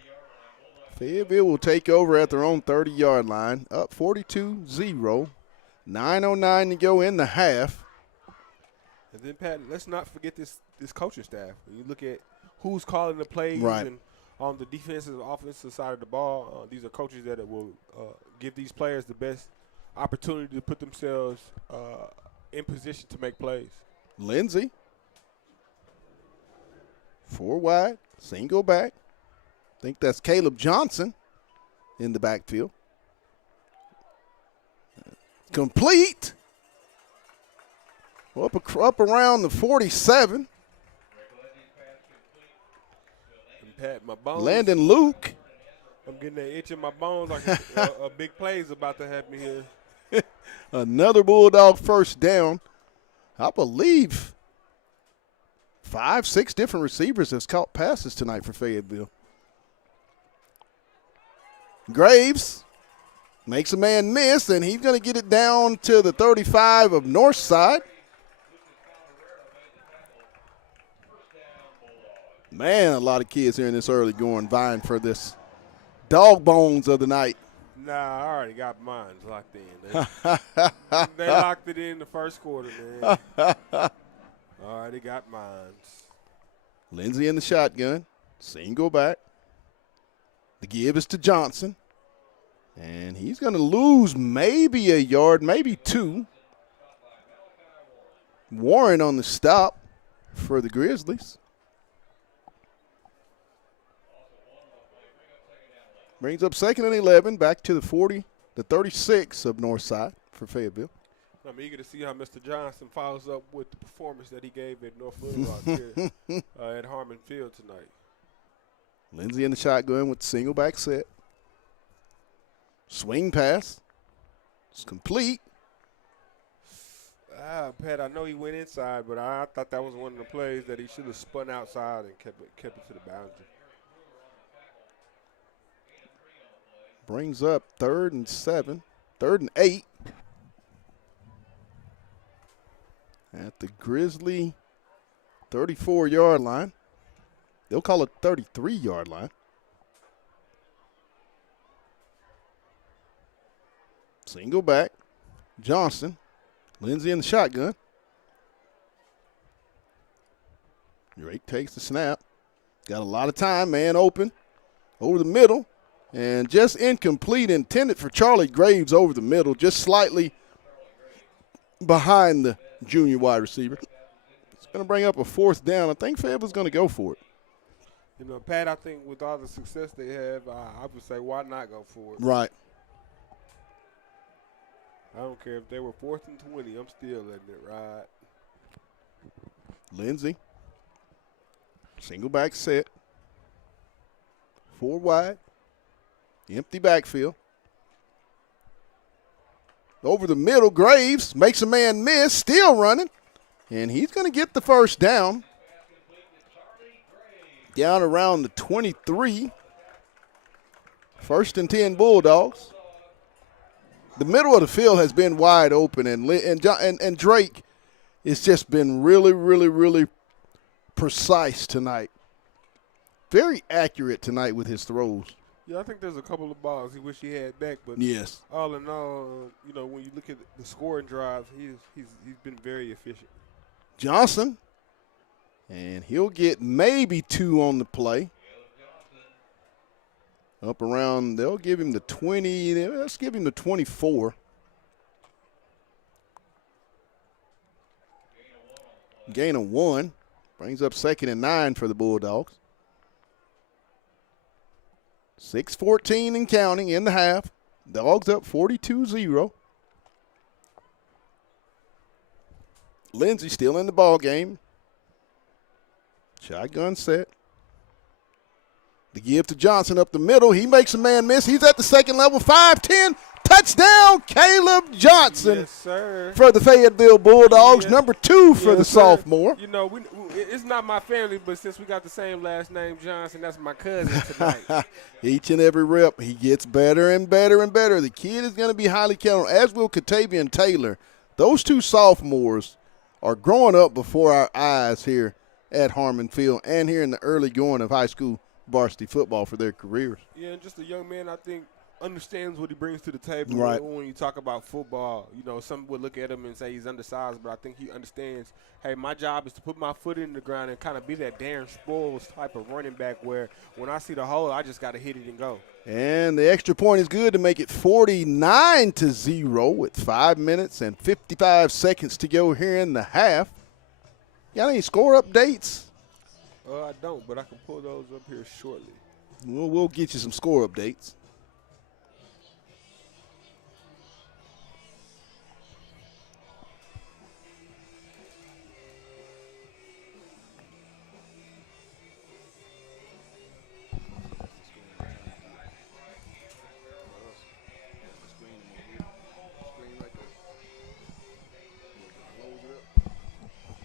Fayetteville will take over at their own 30-yard line, up 42-0. 9:09 to go in the half. And then, Pat, let's not forget this coaching staff. When you look at who's calling the plays and on the defensive and offensive side of the ball, these are coaches that will give these players the best opportunity to put themselves in position to make plays. Lindsey. 4 wide, single back. I think that's Caleb Johnson in the backfield. Complete. Up around the 47. And Pat, my bones. Landon Luke. I'm getting that itch in my bones like a big play is about to happen here. Another Bulldog first down. I believe 5, 6 different receivers have caught passes tonight for Fayetteville. Graves makes a man miss, and he's going to get it down to the 35 of Northside. Man, a lot of kids here in this early going vying for this dog bones of the night. Nah, I already got mine locked in. They locked it in the first quarter, man. Already got mine. Lindsey in the shotgun. Single back. The give is to Johnson. And he's going to lose maybe a yard, maybe 2. Warren on the stop for the Grizzlies. Brings up second and 11, back to the 36 of Northside for Fayetteville. I'm eager to see how Mr. Johnson follows up with the performance that he gave at North Little Rock here at Harmon Field tonight. Lindsey in the shotgun with the single back set. Swing pass. It's complete. Pat, I know he went inside, but I thought that was one of the plays that he should have spun outside and kept it to the boundary. Brings up 3rd and 7, 3rd and 8. At the Grizzly 34-yard line. They'll call it 33-yard line. Single back. Johnson. Lindsey in the shotgun. Drake takes the snap. Got a lot of time. Man open. Over the middle. And just incomplete. Intended for Charlie Graves over the middle. Just slightly behind the junior wide receiver. It's going to bring up a 4th down. I think Fayetteville's going to go for it. You know, Pat, I think with all the success they have, I would say why not go for it? Right. I don't care if they were 4th and 20. I'm still letting it ride. Lindsey. Single back set. 4 wide. Empty backfield. Over the middle, Graves makes a man miss, still running. And he's going to get the 1st down. Down around the 23. 1st and 10 Bulldogs. The middle of the field has been wide open, and Drake has just been really, really, really precise tonight. Very accurate tonight with his throws. Yeah, I think there's a couple of balls he wish he had back, but yes, all in all, you know, when you look at the scoring drives, he's been very efficient. Johnson, and he'll get maybe 2 on the play. Up around, they'll give him the 20. Let's give him the 24. Gain of 1. Brings up 2nd and 9 for the Bulldogs. 6:14 and counting in the half. Dogs up 42-0. Lindsey still in the ball game. Shotgun set. The give to Johnson up the middle. He makes a man miss. He's at the 2nd level. 5-10. Touchdown, Caleb Johnson. Yes, sir. For the Fayetteville Bulldogs. Yes. Number 2 for the sir. sophomore. You know, it's not my family, but since we got the same last name, Johnson, that's my cousin tonight. Each and every rep, he gets better and better and better. The kid is going to be highly counted, as will Katavian Taylor. Those 2 sophomores are growing up before our eyes here at Harmon Field and here in the early going of high school varsity football for their careers. Yeah, and just a young man, I think, understands what he brings to the table. Right. When you talk about football. You know, some would look at him and say he's undersized, but I think he understands, hey, my job is to put my foot in the ground and kind of be that Darren Sproles type of running back where when I see the hole, I just got to hit it and go. And the extra point is good to make it 49-0 with 5 minutes and 55 seconds to go here in the half. Got any score updates? I don't, but I can pull those up here shortly. We'll get you some score updates.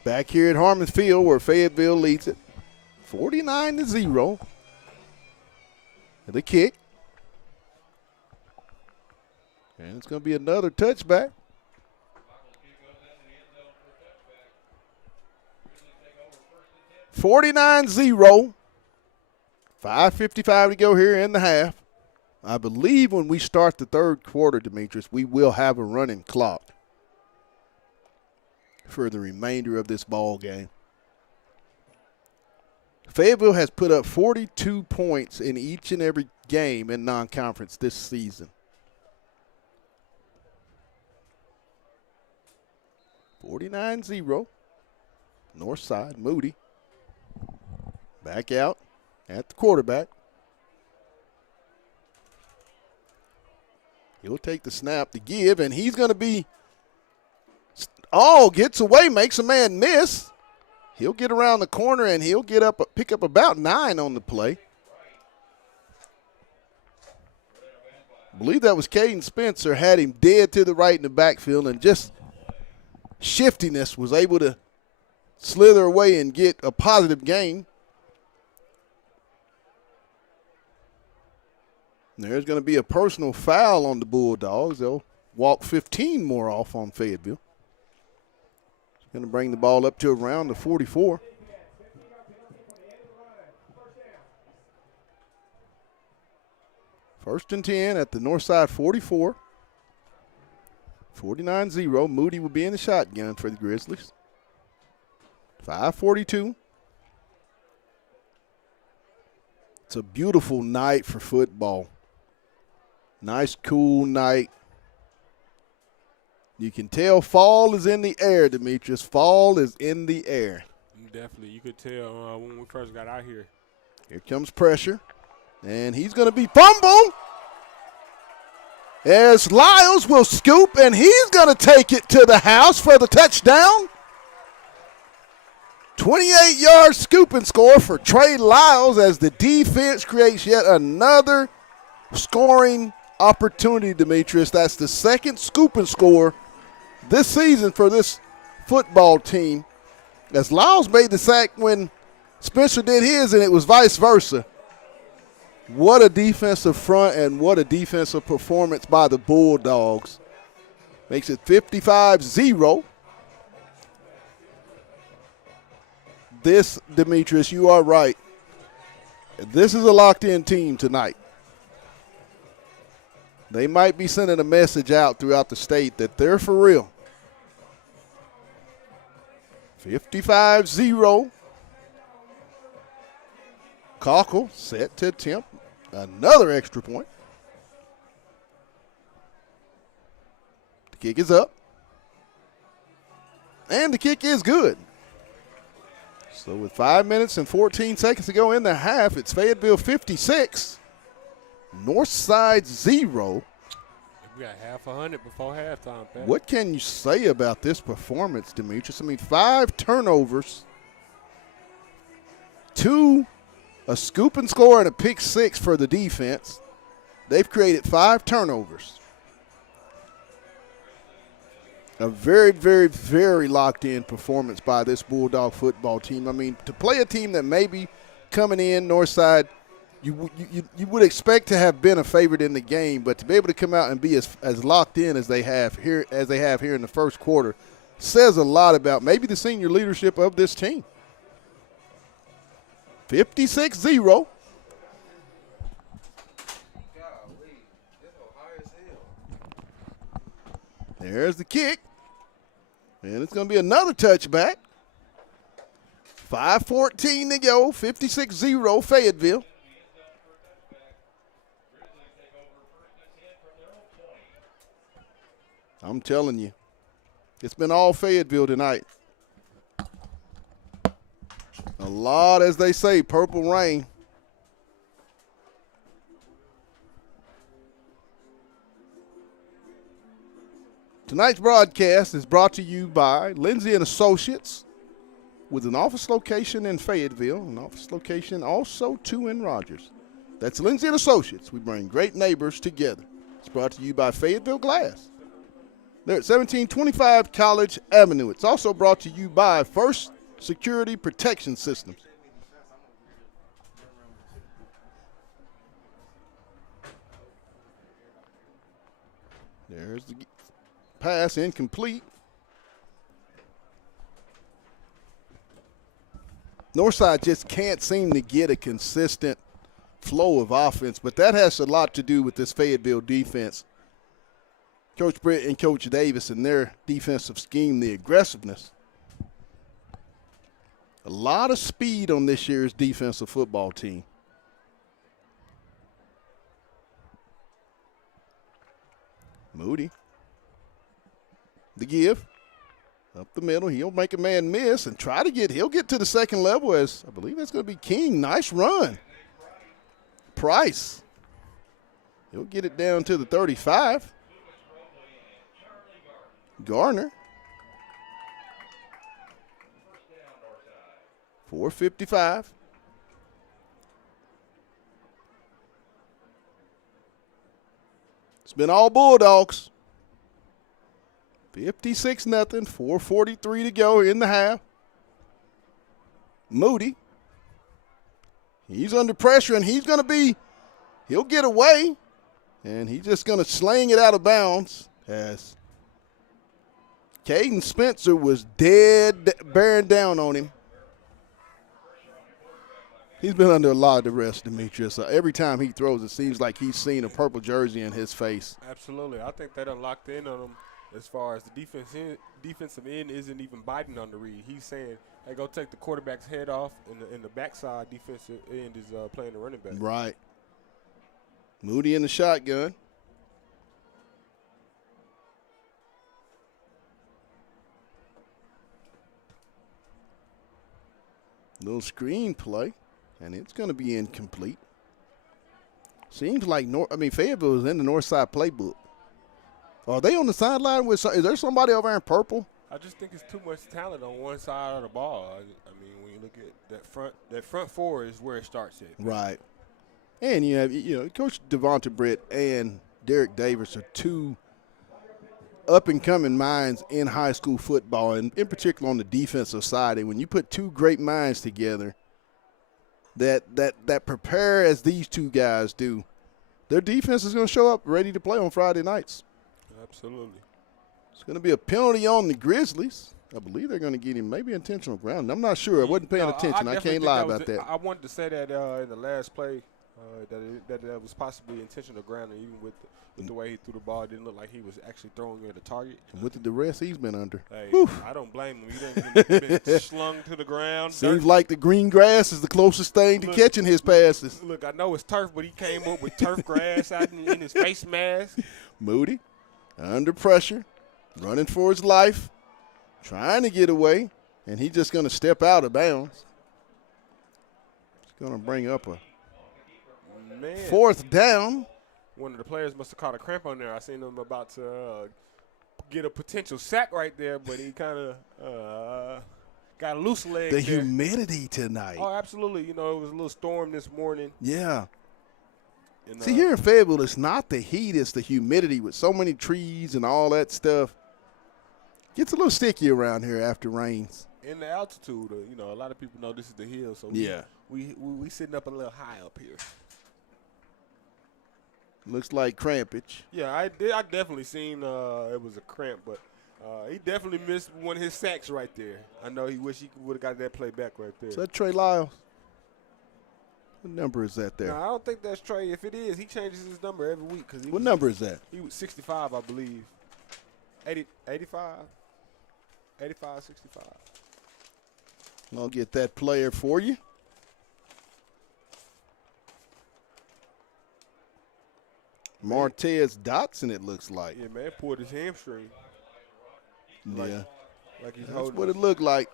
Back here at Harmon Field where Fayetteville leads it 49-0. The kick. And it's going to be another touchback. $49-0. 5:55 to go here in the half. I believe when we start the 3rd quarter, Demetrius, we will have a running clock for the remainder of this ball game. Fayetteville has put up 42 points in each and every game in non-conference this season. 49-0. North side, Moody. Back out at the quarterback. He'll take the snap to give, and he's going to be gets away, makes a man miss. He'll get around the corner, and he'll pick up about 9 on the play. I believe that was Caden Spencer, had him dead to the right in the backfield and just shiftiness, was able to slither away and get a positive gain. There's going to be a personal foul on the Bulldogs. They'll walk 15 more off on Fayetteville. Going to bring the ball up to around the 44. First and 10 at the Northside 44. 49-0. Moody will be in the shotgun for the Grizzlies. 5:42. It's a beautiful night for football. Nice, cool night. You can tell fall is in the air, Demetrius. Fall is in the air. Definitely. You could tell when we first got out here. Here comes pressure. And he's going to be fumbled. As Lyles will scoop, and he's going to take it to the house for the touchdown. 28-yard scoop and score for Trey Lyles as the defense creates yet another scoring opportunity, Demetrius. That's the second scoop and score this season for this football team. As Lyles made the sack when Spencer did his, and it was vice versa. What a defensive front and what a defensive performance by the Bulldogs. Makes it 55-0. This, Demetrius, you are right. This is a locked-in team tonight. They might be sending a message out throughout the state that they're for real. 55-0. Cockle set to attempt another extra point. The kick is up. And the kick is good. So with 5 minutes and 14 seconds to go in the half, it's Fayetteville 56, Northside 0. We got half 100 before halftime, Pat. What can you say about this performance, Demetrius? I mean, 5 turnovers, 2 a scoop and score and a pick 6 for the defense. They've created 5 turnovers. A very, very, very locked-in performance by this Bulldog football team. I mean, to play a team that may be coming in, Northside, you would expect to have been a favorite in the game, but to be able to come out and be as locked in as they have here in the first quarter says a lot about maybe the senior leadership of this team. 56-0. There's the kick. And it's going to be another touchback. 5:14 to go. 56-0 Fayetteville. I'm telling you, it's been all Fayetteville tonight. A lot, as they say, purple rain. Tonight's broadcast is brought to you by Lindsay & Associates, with an office location in Fayetteville, an office location also too in Rogers. That's Lindsay & Associates. We bring great neighbors together. It's brought to you by Fayetteville Glass. They're at 1725 College Avenue. It's also brought to you by First Security Protection Systems. There's the pass, incomplete. Northside just can't seem to get a consistent flow of offense, but that has a lot to do with this Fayetteville defense. Coach Britt and Coach Davis and their defensive scheme, the aggressiveness. A lot of speed on this year's defensive football team. Moody. The give. Up the middle. He'll make a man miss and try to he'll get to the second level as I believe that's going to be King. Nice run. Price. He'll get it down to the 35. Garner. 4:55. It's been all Bulldogs. 56-0, 4:43 to go in the half. Moody. He's under pressure, and he'll get away, and he's just going to sling it out of bounds as Caden Spencer was bearing down on him. He's been under a lot of duress, Demetrius. Every time he throws, it seems like he's seen a purple jersey in his face. Absolutely. I think they done locked in on him as far as the defensive end isn't even biting on the read. He's saying, hey, go take the quarterback's head off, and the backside defensive end is playing the running back. Right. Moody in the shotgun. Little screen play, and it's going to be incomplete. Seems like Fayetteville is in the north side playbook. Are they on the sideline is there somebody over there in purple? I just think it's too much talent on one side of the ball. I mean, when you look at that front four is where it starts at. Right. And you have Coach Devonta Britt and Derek Davis are two up-and-coming minds in high school football, and in particular on the defensive side. And when you put two great minds together that prepare as these two guys do, their defense is going to show up ready to play on Friday nights. Absolutely. It's going to be a penalty on the Grizzlies. I believe they're going to get him maybe intentional ground. I'm not sure. I wasn't paying attention. I can't lie about that. I wanted to say that in the last play that was possibly intentional grounding, even with the way he threw the ball. It didn't look like he was actually throwing it at the target. And with the duress he's been under. Hey, I don't blame him. He done been slung to the ground. Seems like the green grass is the closest thing to catching his passes. Look, I know it's turf, but he came up with turf grass out in his face mask. Moody, under pressure, running for his life, trying to get away, and he's just going to step out of bounds. It's going to bring up a fourth down. One of the players must have caught a cramp on there. I seen him about to get a potential sack right there, but he kind of got a loose leg. The humidity tonight. Oh, absolutely. It was a little storm this morning. Yeah. And, see, here in Fayetteville, it's not the heat, it's the humidity with so many trees and all that stuff. Gets a little sticky around here after rains. In the altitude, a lot of people know this is the hill, so we sitting up a little high up here. Looks like crampage. Yeah, I definitely seen it was a cramp, but he definitely missed one of his sacks right there. I know he wish he would have got that play back right there. Is that Trey Lyles? What number is that there? No, I don't think that's Trey. If it is, he changes his number every week. What number is that? He was 65, I believe. 85, 65. I'll get that player for you. Martez Dotson, it looks like. Yeah, man, pulled his hamstring. Yeah. Like he's That's what it looked like.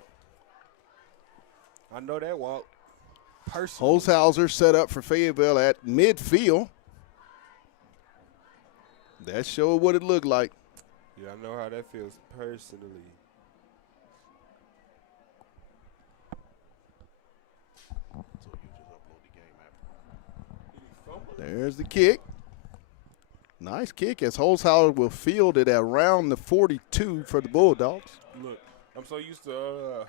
I know that walk. Personally. Holzhauser set up for Fayetteville at midfield. That showed what it looked like. Yeah, I know how that feels personally. There's the kick. Nice kick as Holzhauser will field it around the 42 for the Bulldogs. Look, I'm so used to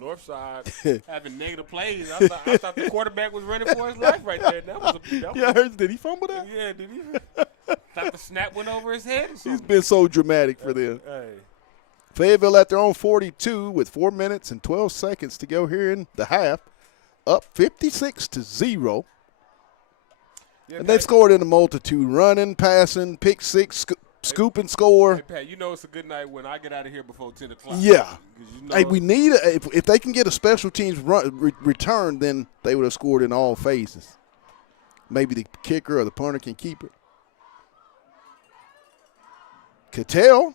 Northside having negative plays. I thought the quarterback was running for his life right there. Did he fumble that? Yeah, did he? Thought the snap went over his head or something. He's been so dramatic for them. Hey. Fayetteville at their own 42 with 4 minutes and 12 seconds to go here in the half. Up 56-0. Yeah, and they've scored in a multitude, running, passing, pick six, scoop and score. Hey, Pat, it's a good night when I get out of here before 10 o'clock. Yeah. Hey, we need if they can get a special teams return, then they would have scored in all phases. Maybe the kicker or the punter can keep it. Cattell.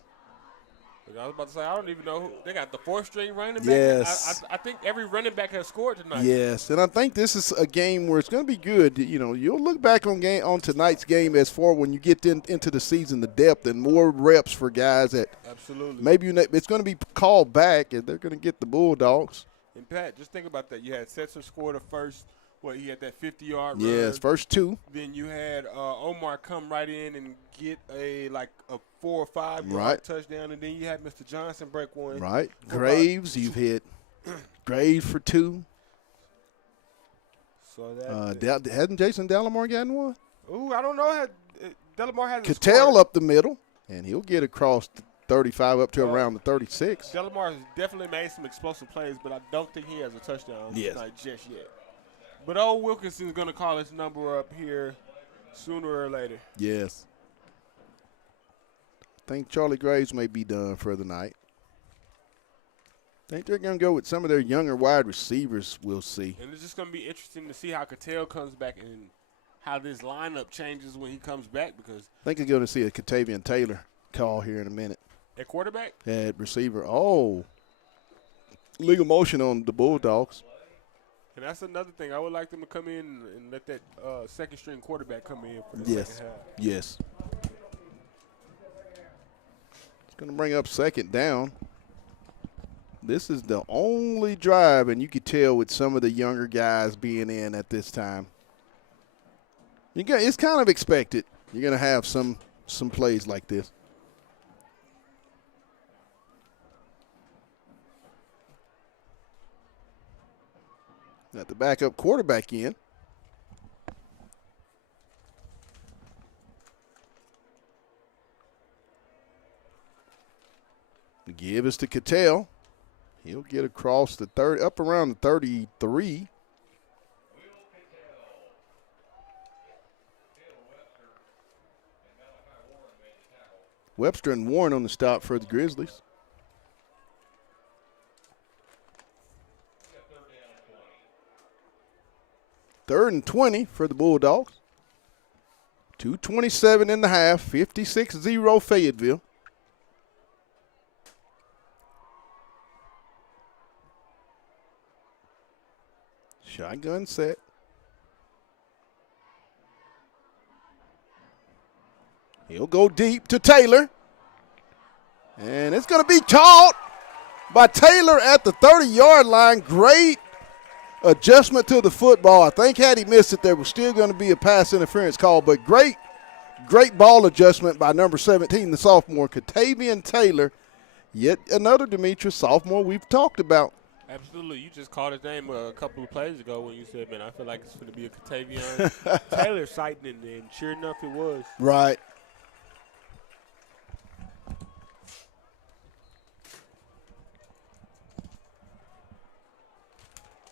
I was about to say, I don't even know who. They got the fourth string running back. Yes. I think every running back has scored tonight. Yes, and I think this is a game where it's going to be good. You'll look back on tonight's game as far when you get into the season, the depth and more reps for guys that absolutely maybe it's going to be called back and they're going to get the Bulldogs. And, Pat, just think about that. You had Setzer score the first he had that 50-yard run. Yes, first 2. Then you had Omar come right in and get a 4 or 5 yard Right. touchdown, and then you had Mr. Johnson break one. Right. Graves, you've hit Graves for 2. So that Hasn't Jason Delamore gotten one? I don't know. Delamore has Cattell up the middle, and he'll get across the 35 up to around the 36. Delamore has definitely made some explosive plays, but I don't think he has a touchdown tonight just yet. But old Wilkinson's going to call his number up here sooner or later. Yes. I think Charlie Graves may be done for the night. I think they're going to go with some of their younger wide receivers. We'll see. And it's just going to be interesting to see how Cattell comes back and how this lineup changes when he comes back, because I think you're going to see a Katavian Taylor call here in a minute. at quarterback? At receiver. Oh. Legal motion on the Bulldogs. And that's another thing. I would like them to come in and let that second-string quarterback come in for the second half. Yes. It's going to bring up second down. This is the only drive, and you could tell with some of the younger guys being in at this time. It's kind of expected. You're going to have some plays like this. Got the backup quarterback in. The give is to Cattell. He'll get across the up around the 33. Webster and Warren on the stop for the Grizzlies. Third and 20 for the Bulldogs. 2:27 in the half, 56-0 Fayetteville. Shotgun set. He'll go deep to Taylor. And it's going to be caught by Taylor at the 30-yard line. Great adjustment to the football. I think had he missed it, there was still going to be a pass interference call, but great ball adjustment by number 17, the sophomore, Katavian Taylor. Yet another Demetrius sophomore we've talked about. Absolutely. You just called his name a couple of plays ago when you said, man, I feel like it's going to be a Katavian Taylor sighting, and sure enough it was. Right.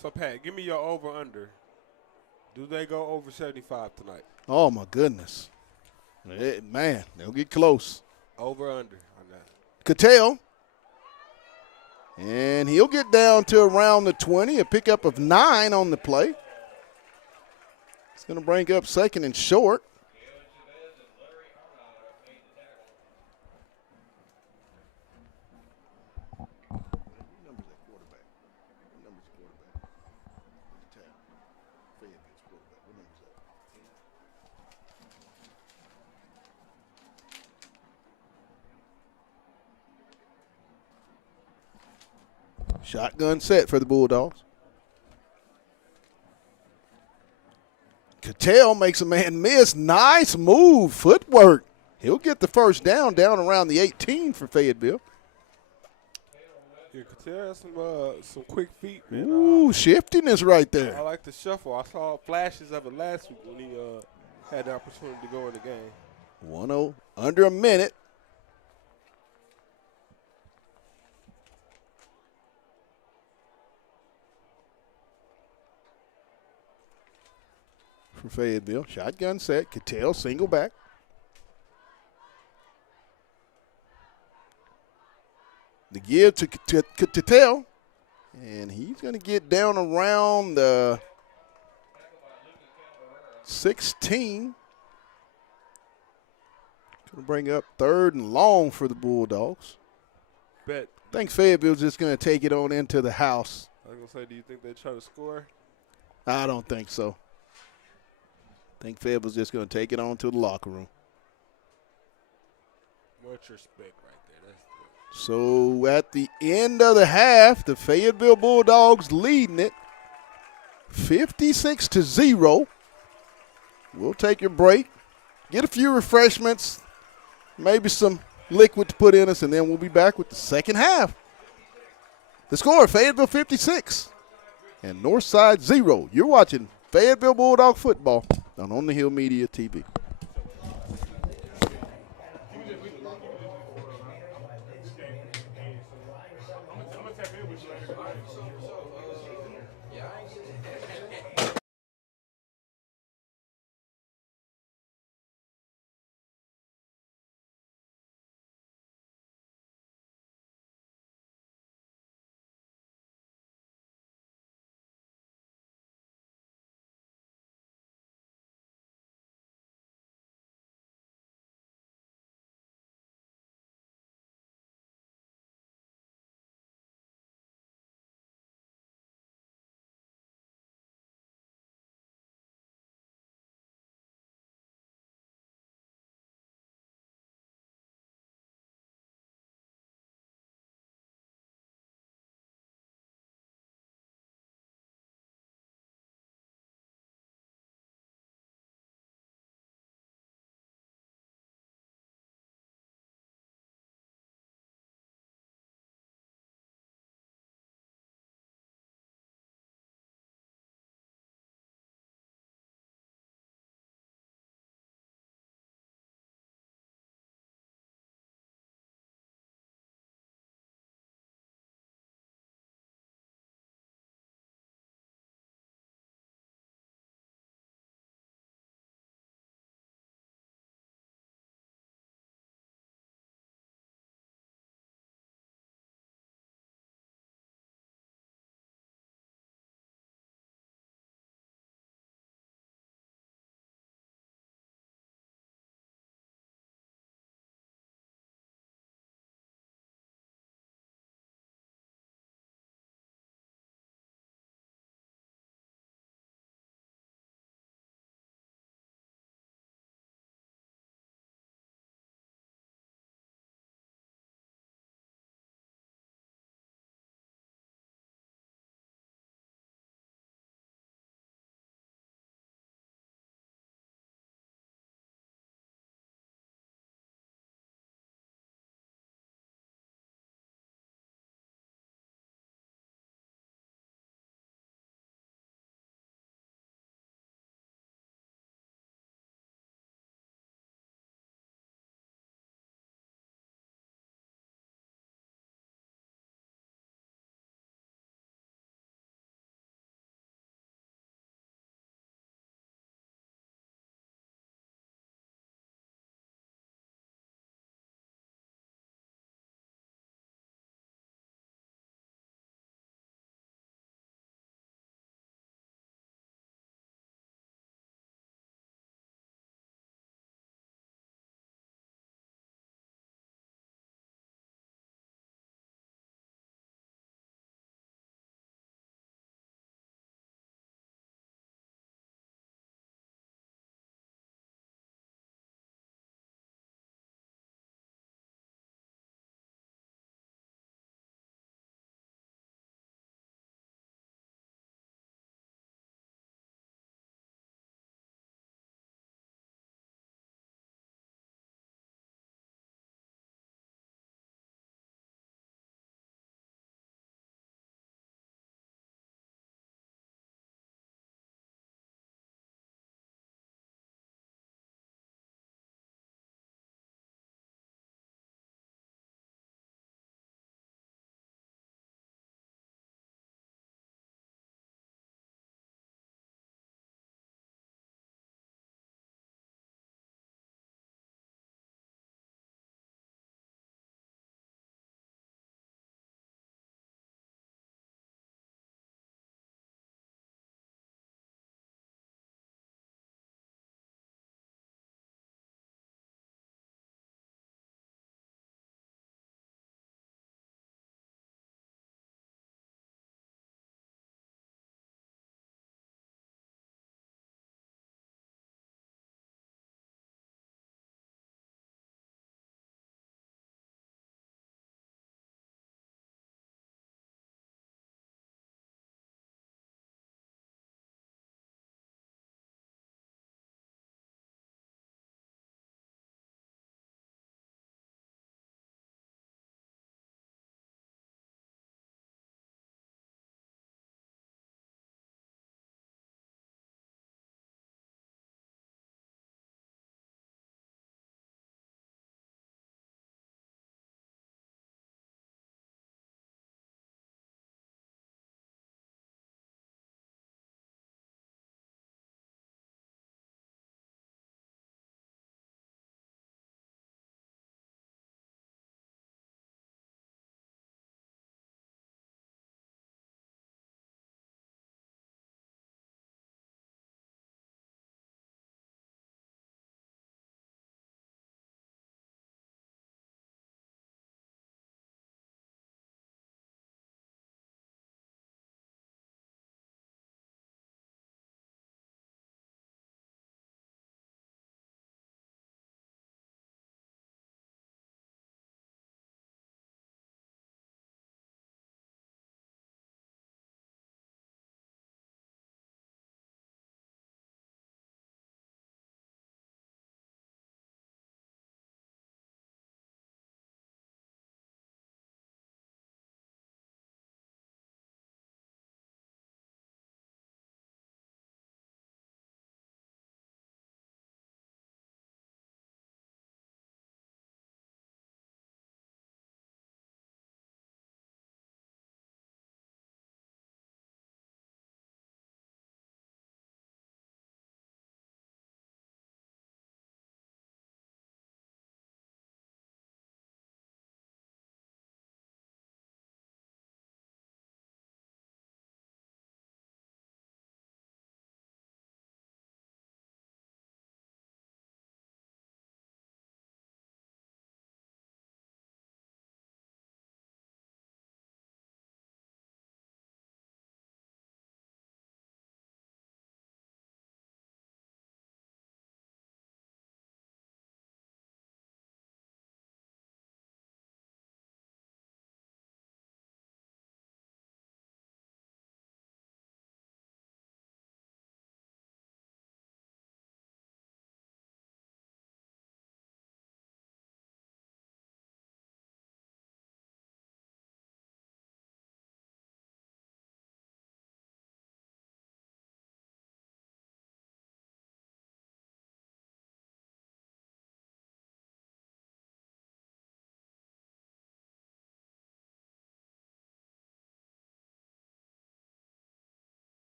So, Pat, give me your over-under. Do they go over 75 tonight? Oh, my goodness. Man, they'll get close. Over-under on that. Cattell. And he'll get down to around the 20, a pickup of 9 on the play. It's going to bring up second and short. Shotgun set for the Bulldogs. Cattell makes a man miss. Nice move, footwork. He'll get the first down around the 18 for Fayetteville. Yeah, Cattell has some quick feet, man. Ooh, shiftiness right there. I like the shuffle. I saw flashes of it last week when he had the opportunity to go in the game. 1-0, under a minute. For Fayetteville. Shotgun set. Cattell single back. The give to Cattell. And he's going to get down around the 16. Going to bring up third and long for the Bulldogs. Bet. I think Fayetteville's just going to take it on into the house. I was going to say, do you think they try to score? I don't think so. I think Fayetteville's just going to take it on to the locker room. Much respect right there. That's good. So at the end of the half, the Fayetteville Bulldogs leading it 56-0. We'll take your break, get a few refreshments, maybe some liquid to put in us, and then we'll be back with the second half. The score, Fayetteville 56 and Northside 0. You're watching Fayetteville Bulldog football on the Hill Media TV.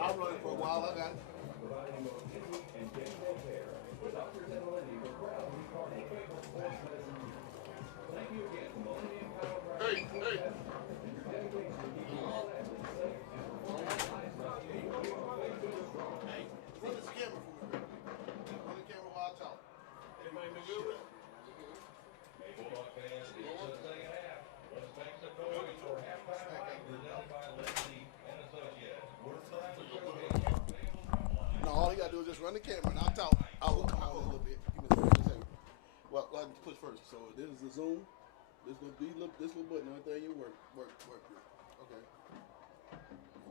I'll run it for a while. I got it. Hey, hey. Run this camera for me. Run the camera while I talk. Everybody been good with it? No, all you gotta do is just run the camera and I'll talk. I'll come on a little bit. Give me a second. Well, push first. So this is the zoom. This little button right there. You work with. Okay.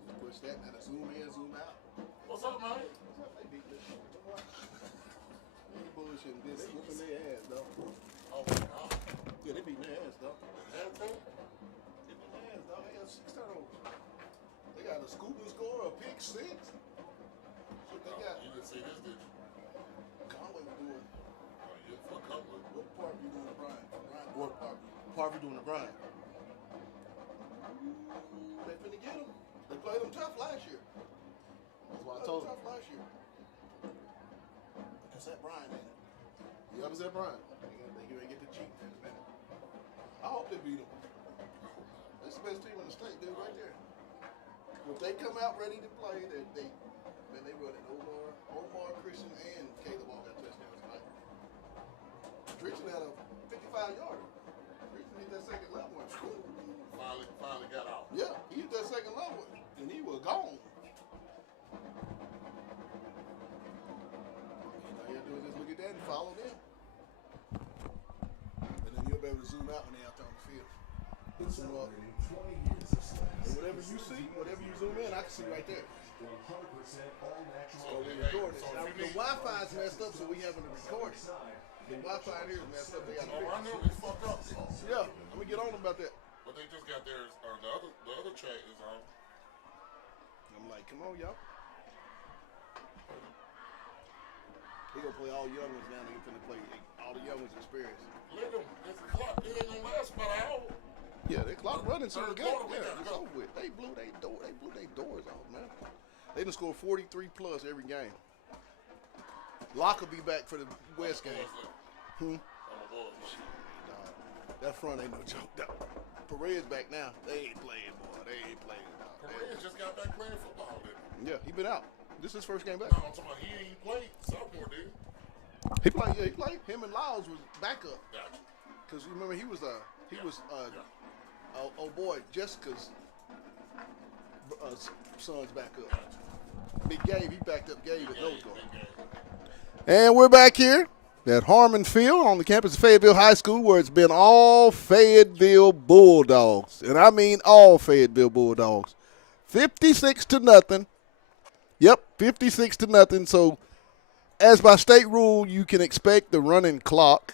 Just push that. Now the zoom in, zoom out. What's up, man? They beat this shit. They bullshitting. They whooping their ass, though. Oh, my God. Yeah, they beating their ass, though. Everything? They beating their ass, though. They got 6 turnovers. They got a scooping score, a pick 6. What they got? You didn't see this, did you? Conway was doing. Oh, yeah, for a couple of. What part you doing to Brian? What Parvey doing to Brian? They finna get him. They played him tough last year. That's why I Played told him him. tough last year. That's that Brian, ain't it? Yep, it's that Brian. They gonna get the cheat in a minute. I hope they beat him. That's the best team in the state, dude, right there. If they come out ready to play, they running Omar, Christian, and Caleb all got touchdowns tonight. Christian had a 55-yarder. Christian hit that second level and scored. Finally got out. Yeah, he hit that second level and he was gone. All you gotta do is just look at that and follow them. And then you'll be able to zoom out when they're out there on the field. Zoom up. And whatever you see, whatever you zoom in, I can see right there. So we record it. Now, the Wi-Fi's messed up, so we having to record it. The Wi-Fi here is messed up. They got to Oh, I fix know it. they fucked up. Yeah, let me get on them about that. But they just got theirs. The other track is on. I'm like, come on, y'all. He gonna play all young ones now. They finna play all the young ones experience. Let them. It's a clock. It ain't gonna last about an hour. Yeah, they clock running so Third good. quarter, we Yeah, gotta it's go. over with. They blew their doors off, man. They done scored 43 plus every game. Locke will be back for the West game. I'm a boy. That front ain't no joke, though. Perez back now. They ain't playing, boy. They ain't playing. Dog. Perez just got back playing football, didn't he? Yeah, he been out. This is his first game back. No, I'm talking about he ain't played sophomore, did he? He played. Yeah, he played. Him and Lyles was backup. Gotcha. Cause you remember he was Yeah. oh boy, Jessica's son's back up. Big Gabe, he backed up Gabe at nose guard. And we're back here at Harmon Field on the campus of Fayetteville High School, where it's been all Fayetteville Bulldogs, and I mean all Fayetteville Bulldogs. 56-0. Yep, 56-0. So, as by state rule, you can expect the running clock,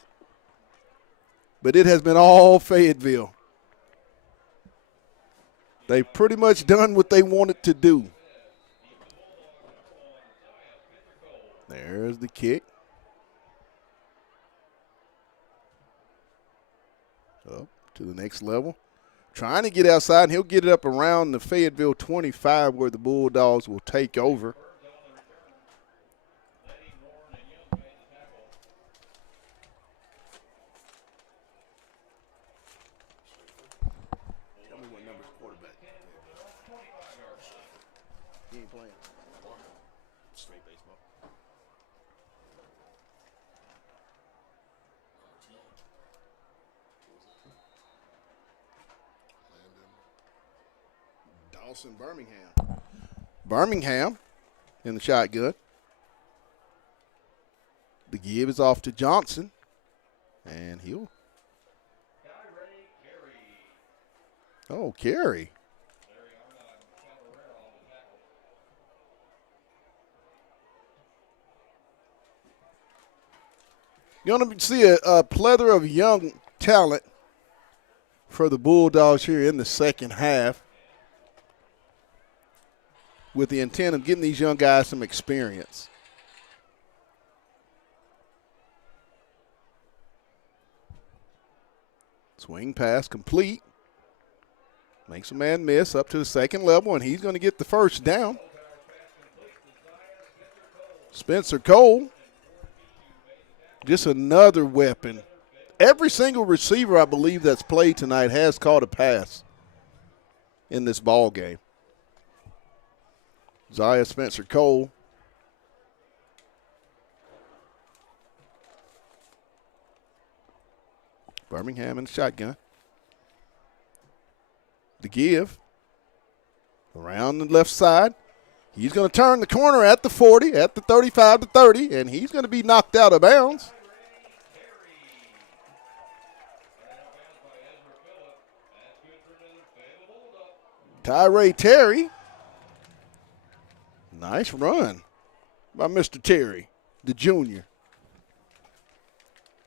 but it has been all Fayetteville. They've pretty much done what they wanted to do. There's the kick. Up to the next level. Trying to get outside, and he'll get it up around the Fayetteville 25 where the Bulldogs will take over. Tell me what number's quarterback. He ain't playing. Straight baseball. Dawson Birmingham. Birmingham in the shotgun. The give is off to Johnson. And he'll. Oh, Carey. You're going to see a plethora of young talent for the Bulldogs here in the second half, with the intent of getting these young guys some experience. Swing pass complete. Makes a man miss up to the second level, and he's going to get the first down. Spencer Cole, just another weapon. Every single receiver, I believe, that's played tonight has caught a pass in this ball game. Zaya Spencer Cole. Birmingham in the shotgun. The give. Around the left side. He's going to turn the corner at the 40, at the 35 to 30, and he's going to be knocked out of bounds. Tyree Terry. Nice run by Mr. Terry, the junior.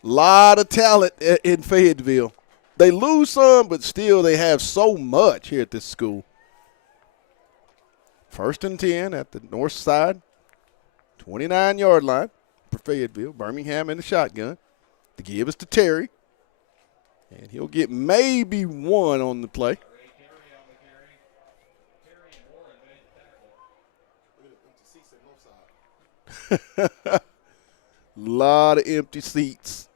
Lot of talent in Fayetteville. They lose some, but still they have so much here at this school. 1st and 10 at the north side, 29-yard line for Fayetteville. Birmingham in the shotgun. The give is to Terry, and he'll get maybe one on the play. Lot of empty seats.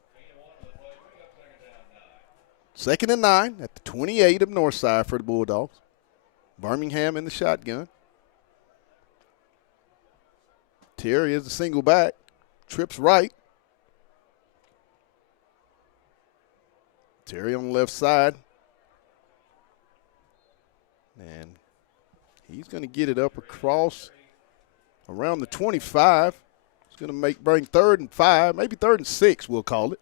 2nd and 9 at the 28 of Northside for the Bulldogs. Birmingham in the shotgun. Terry is the single back. Trips right. Terry on the left side. And he's going to get it up across around the 25. It's going to bring 3rd and 5, maybe 3rd and 6, we'll call it.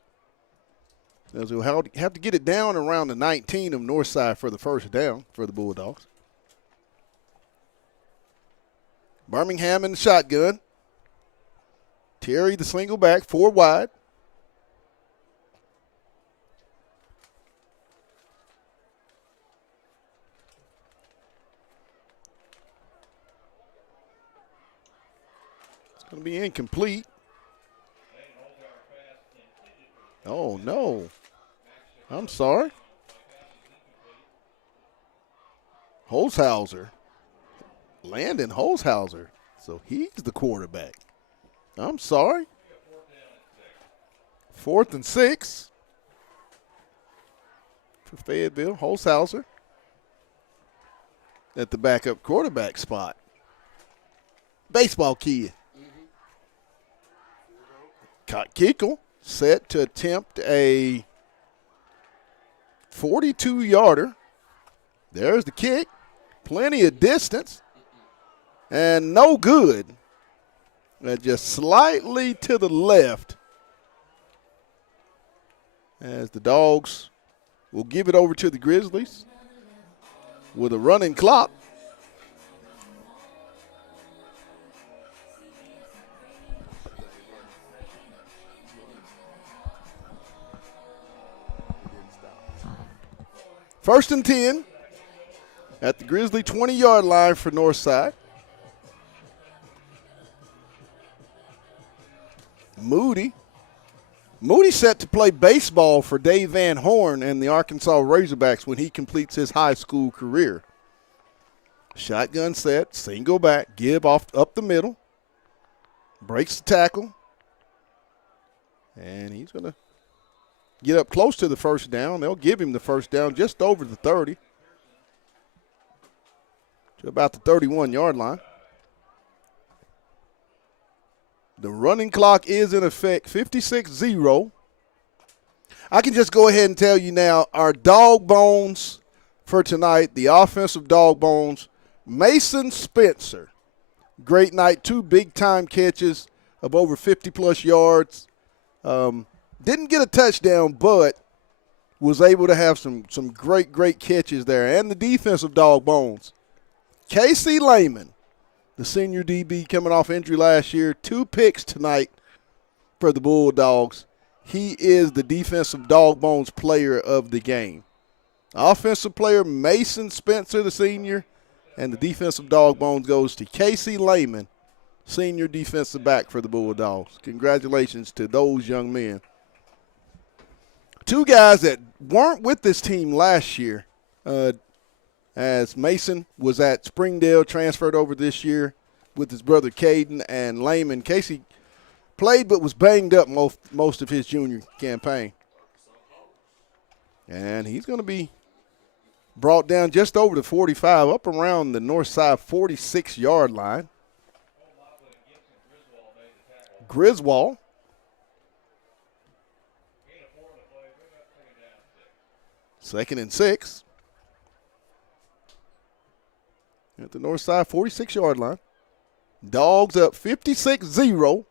As we'll have to get it down around the 19 of Northside for the first down for the Bulldogs. Birmingham in the shotgun. Terry the single back, 4 wide. It's going to be incomplete. Oh, no. I'm sorry. Holzhauser. Landon Holzhauser. So he's the quarterback. I'm sorry. 4th and 6 for Fayetteville. Holzhauser at the backup quarterback spot. Baseball kid. Kickel set to attempt a 42-yarder. There's the kick. Plenty of distance. And no good. Just slightly to the left. As the Dogs will give it over to the Grizzlies with a running clock. First and 10 at the Grizzly 20-yard line for Northside. Moody set to play baseball for Dave Van Horn and the Arkansas Razorbacks when he completes his high school career. Shotgun set, single back, give off up the middle. Breaks the tackle. And he's going to get up close to the first down. They'll give him the first down just over the 30 to about the 31-yard line. The running clock is in effect, 56-0. I can just go ahead and tell you now, our dog bones for tonight, the offensive dog bones, Mason Spencer. Great night, 2 big-time catches of over 50-plus yards. Didn't get a touchdown, but was able to have some great catches there. And the defensive dog bones, Casey Lehman, the senior DB coming off injury last year, 2 picks tonight for the Bulldogs. He is the defensive dog bones player of the game. Offensive player Mason Spencer, the senior, and the defensive dog bones goes to Casey Lehman, senior defensive back for the Bulldogs. Congratulations to those young men. 2 guys that weren't with this team last year, as Mason was at Springdale, transferred over this year, with his brother Caden and Layman. Casey played but was banged up most of his junior campaign. And he's going to be brought down just over the 45, up around the north side 46-yard line. Griswold. Second and 6. At the north side 46-yard line. Dogs up 56-0.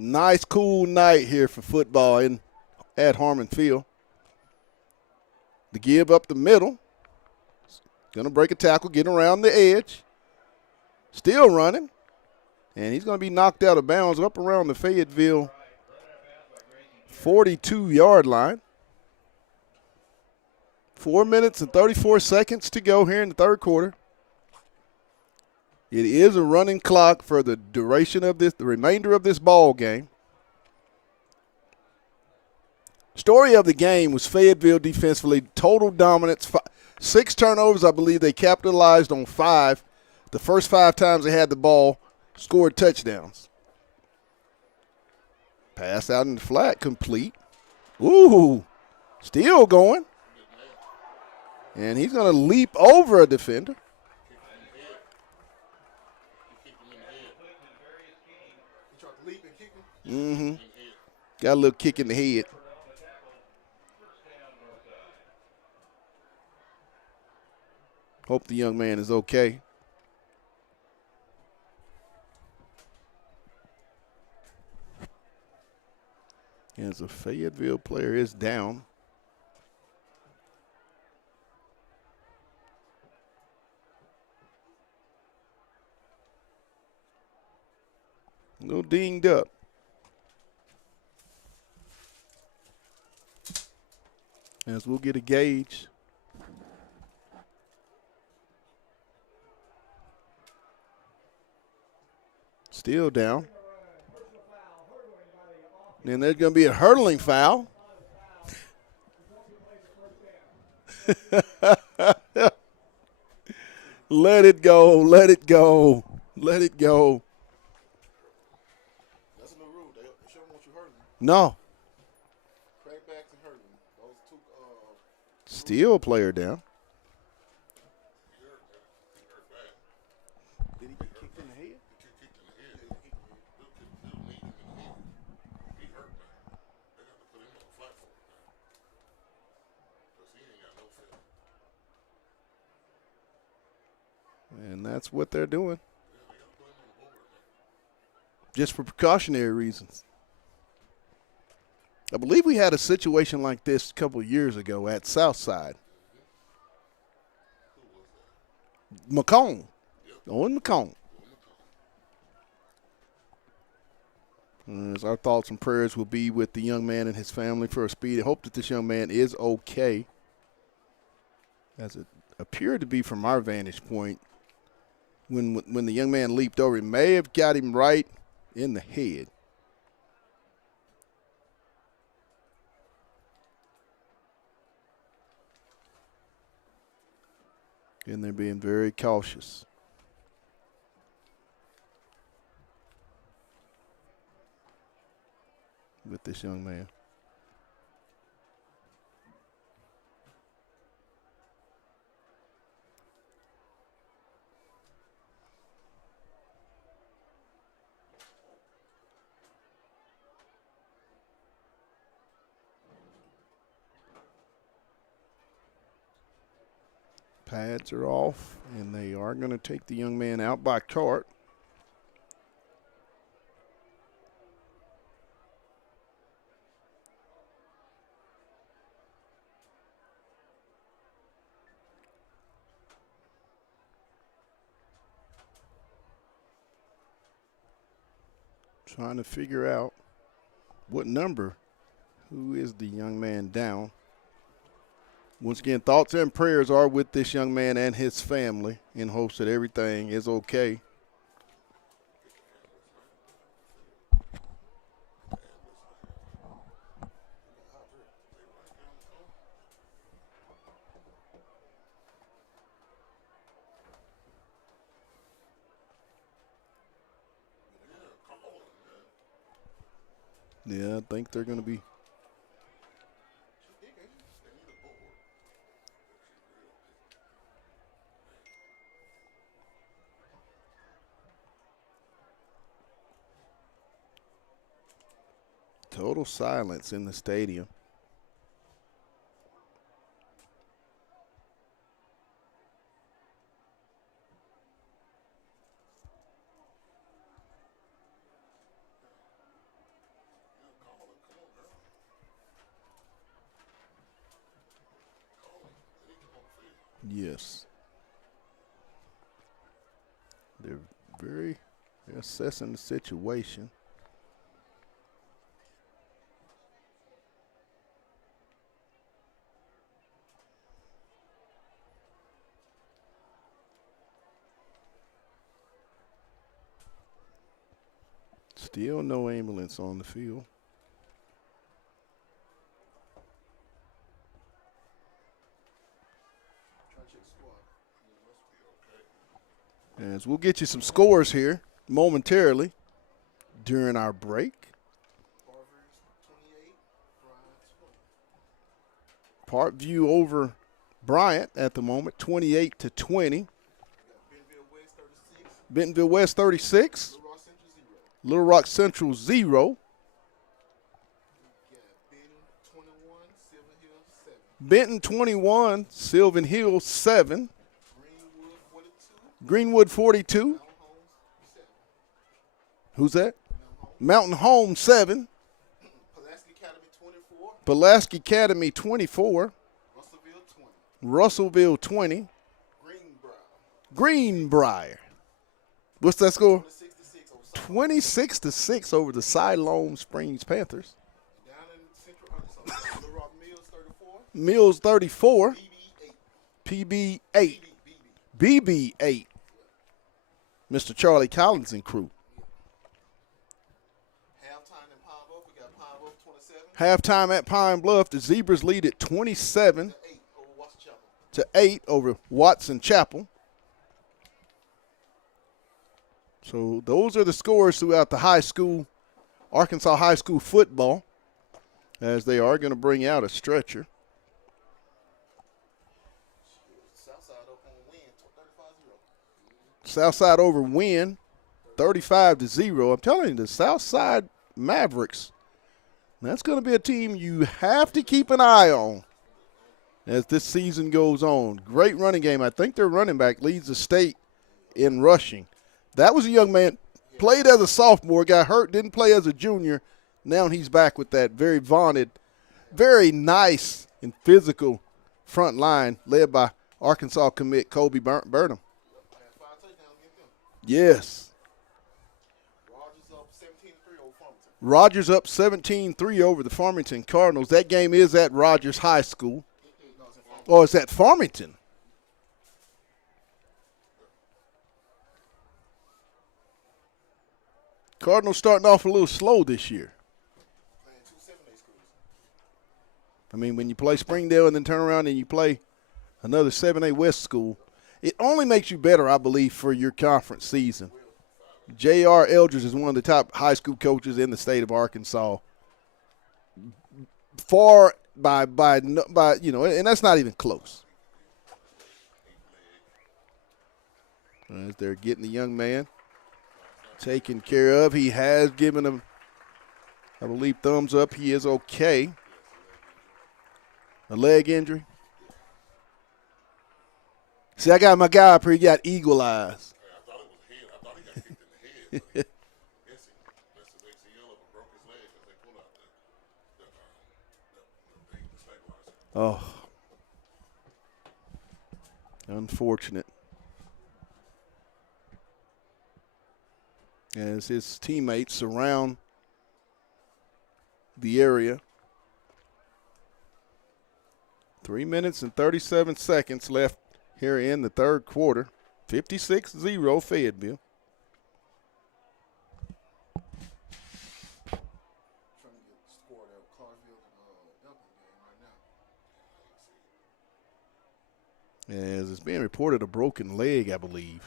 Nice, cool night here for football at Harmon Field. The give up the middle. Going to break a tackle, get around the edge. Still running. And he's going to be knocked out of bounds up around the Fayetteville 42-yard line. 4 minutes and 34 seconds to go here in the third quarter. It is a running clock for the duration of the remainder of this ball game. Story of the game was Fayetteville defensively, total dominance, 6 turnovers. I believe they capitalized on 5. The first 5 times they had the ball, scored touchdowns. Pass out in the flat, complete. Ooh, still going. And he's going to leap over a defender. Mm-hmm. Got a little kick in the head. Hope the young man is okay. As a Fayetteville player is down. A little dinged up. As we'll get a gauge. Still down. Then there's going to be a hurdling foul. Let it go. Let it go. Let it go. That's a new rule. They shouldn't want you hurting. No. Crackbacks and hurting. Those two. Still a player down. Did he get kicked in the head? And that's what they're doing. Just for precautionary reasons. I believe we had a situation like this a couple of years ago at Southside. McComb. Owen McComb. As our thoughts and prayers will be with the young man and his family for a speedy. Hope that this young man is okay. As it appeared to be from our vantage point, when the young man leaped over, he may have got him right in the head. And they're being very cautious. With this young man. Pads are off, and they are going to take the young man out by cart. Trying to figure out what number, who is the young man down. Once again, thoughts and prayers are with this young man and his family in hopes that everything is okay. Yeah, I think they're going to be. Total silence in the stadium. Yes. They're assessing the situation. Still no ambulance on the field. As we'll get you some scores here momentarily during our break. Parkview over Bryant at the moment, 28-20. Bentonville West 36. Little Rock Central 0. Benton 21, Sylvan Hills 7. Greenwood 42. Who's that? Mountain Home 7. Pulaski Academy 24. Russellville 20. Greenbrier. What's that score? 26-6 over the Siloam Springs Panthers. Mills 34. PB 8. BB 8. Mr. Charlie Collins and crew. Halftime at Pine Bluff, the Zebras lead at 27-8 over Watson Chapel. So those are the scores throughout the high school, Arkansas high school football, as they are going to bring out a stretcher. Southside over win, 35-0. I'm telling you, the Southside Mavericks, that's going to be a team you have to keep an eye on as this season goes on. Great running game. I think their running back leads the state in rushing. That was a young man, played as a sophomore, got hurt, didn't play as a junior. Now he's back with that very vaunted, very nice and physical front line led by Arkansas commit Kobe Burnham. Yes. Rogers up 17-3 over the Farmington Cardinals. That game is at Rogers High School. Oh, it's at Farmington. Cardinals starting off a little slow this year. I mean, when you play Springdale and then turn around and you play another 7A West school, it only makes you better, I believe, for your conference season. J.R. Eldridge is one of the top high school coaches in the state of Arkansas. Far by you know, and that's not even close. As they're getting the young man taken care of. He has given him, I believe, thumbs up. He is okay. A leg injury. See, I got my guy up here. He got eagle eyes. I thought it was head. I thought he got kicked in the head. That's the ACL of broke his leg because they pulled out the stabilizer. Oh. Unfortunate. As his teammates surround the area. 3 minutes and 37 seconds left here in the third quarter. 56-0 Fayetteville. As it's being reported, a broken leg, I believe.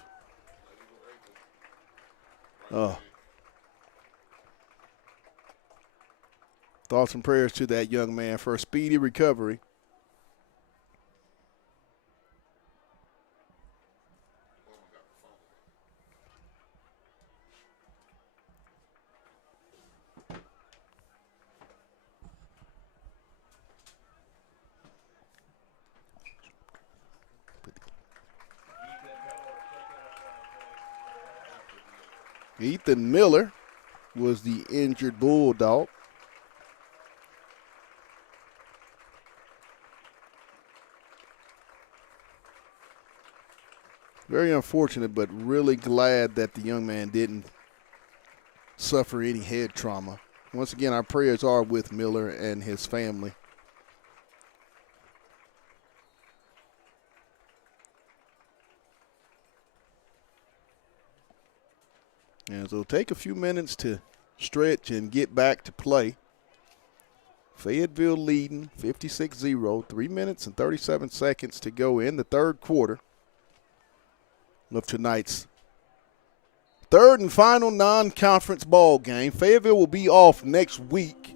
Thoughts and prayers to that young man for a speedy recovery. Ethan Miller was the injured Bulldog. Very unfortunate, but really glad that the young man didn't suffer any head trauma. Once again, our prayers are with Miller and his family. And so it'll take a few minutes to stretch and get back to play. Fayetteville leading 56-0, 3 minutes and 37 seconds to go in the third quarter of tonight's third and final non-conference ball game. Fayetteville will be off next week.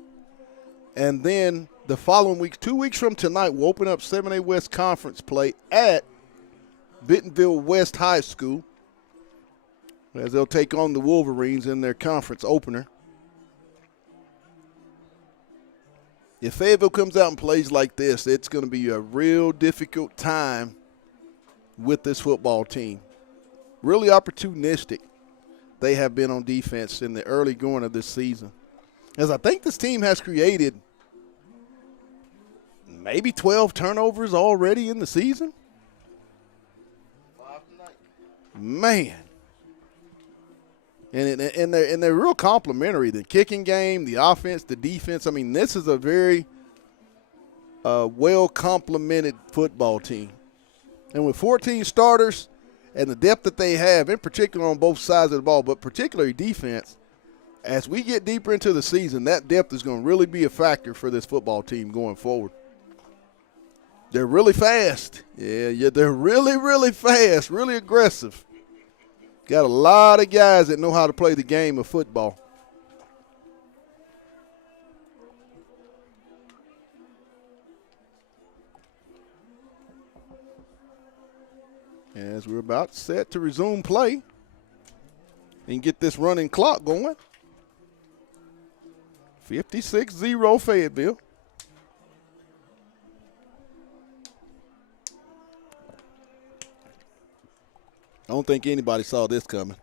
And then the following week, 2 weeks from tonight, we'll open up 7A West Conference play at Bentonville West High School, as they'll take on the Wolverines in their conference opener. If Fayetteville comes out and plays like this, it's going to be a real difficult time with this football team. Really opportunistic they have been on defense in the early going of this season, as I think this team has created maybe 12 turnovers already in the season. 5 tonight. Man. And they're real complimentary. The kicking game, the offense, the defense. I mean, this is a very well-complemented football team. And with 14 starters and the depth that they have, in particular on both sides of the ball, but particularly defense, as we get deeper into the season, that depth is going to really be a factor for this football team going forward. They're really fast. Yeah, they're really, really fast, really aggressive. Got a lot of guys that know how to play the game of football. As we're about set to resume play and get this running clock going. 56-0 Fayetteville. I don't think anybody saw this coming.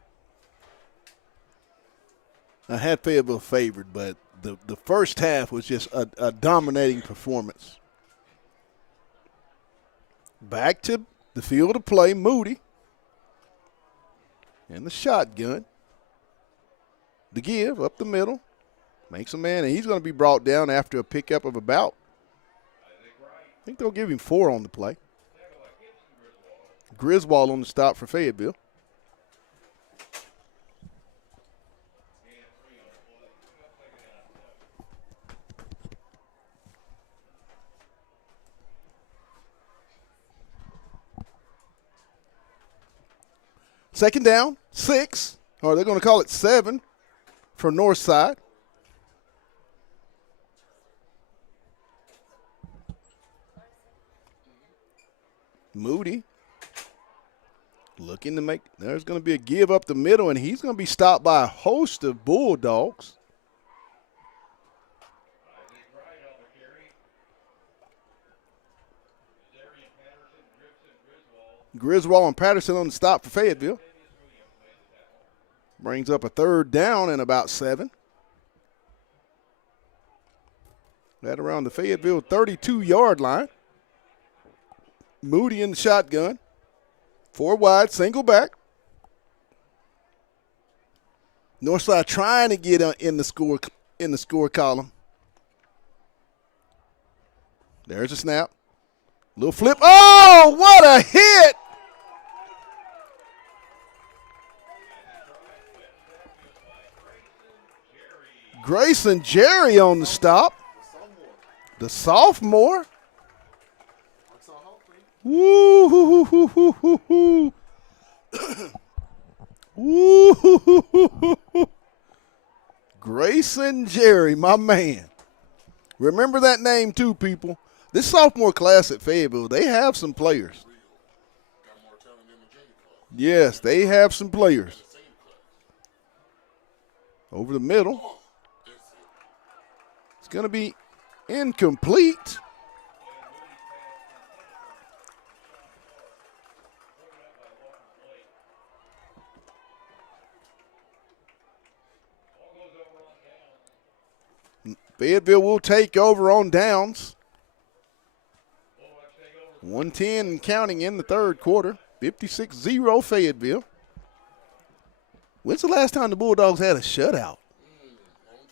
I had Fayetteville favored, but the first half was just a dominating performance. Back to the field of play, Moody. And the shotgun. The give up the middle. Makes a man, and he's going to be brought down after a pickup of about, I think they'll give him 4 on the play. Griswold on the stop for Fayetteville. Second down, 6, or they're going to call it 7 for Northside. Moody looking to make, there's going to be a give up the middle, and he's going to be stopped by a host of Bulldogs. Griswold and Patterson on the stop for Fayetteville. Brings up a third down and about 7. Right around the Fayetteville 32-yard line. Moody in the shotgun. 4 wide, single back. Northside trying to get in the score column. There's a snap. Little flip. Oh, what a hit! Grayson Jerry on the stop. The sophomore. Woo hoo hoo hoo hoo hoo. Woo hoo hoo hoo hoo. Grayson Jerry, my man. Remember that name too, people. This sophomore class at Fayetteville, they have some players. Got more talent than the junior class. Yes, they have some players. The senior class. Over the middle. That's it. It's going to be incomplete. Fayetteville will take over on downs. 110 and counting in the third quarter. 56-0 Fayetteville. When's the last time the Bulldogs had a shutout? Long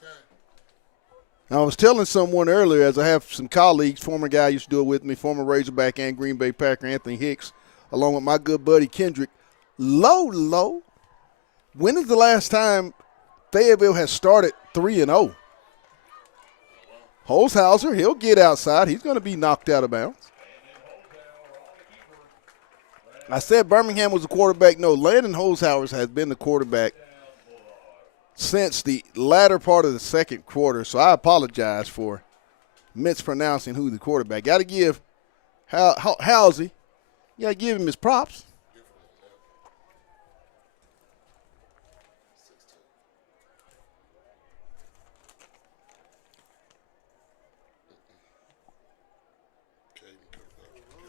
time. I was telling someone earlier, as I have some colleagues, former guy used to do it with me, former Razorback and Green Bay Packer Anthony Hicks, along with my good buddy Kendrick. Low. When is the last time Fayetteville has started 3-0? Holzhauser, he'll get outside. He's going to be knocked out of bounds. I said Birmingham was the quarterback. No, Landon Holzhauser has been the quarterback since the latter part of the second quarter, so I apologize for mispronouncing who the quarterback. Got to give Halsey, you got to give him his props.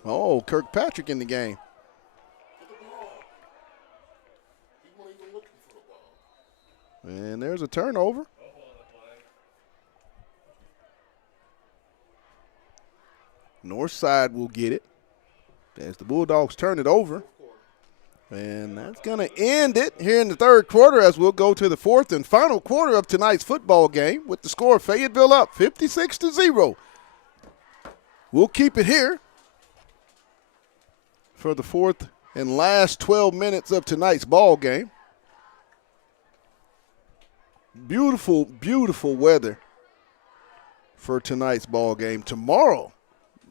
Oh, Kirkpatrick in the game. He wasn't even looking for the ball. And there's a turnover. North side will get it as the Bulldogs turn it over. And that's going to end it here in the third quarter as we'll go to the fourth and final quarter of tonight's football game with the score of Fayetteville up 56-0. We'll keep it here for the fourth and last 12 minutes of tonight's ball game. Beautiful, beautiful weather for tonight's ball game. Tomorrow,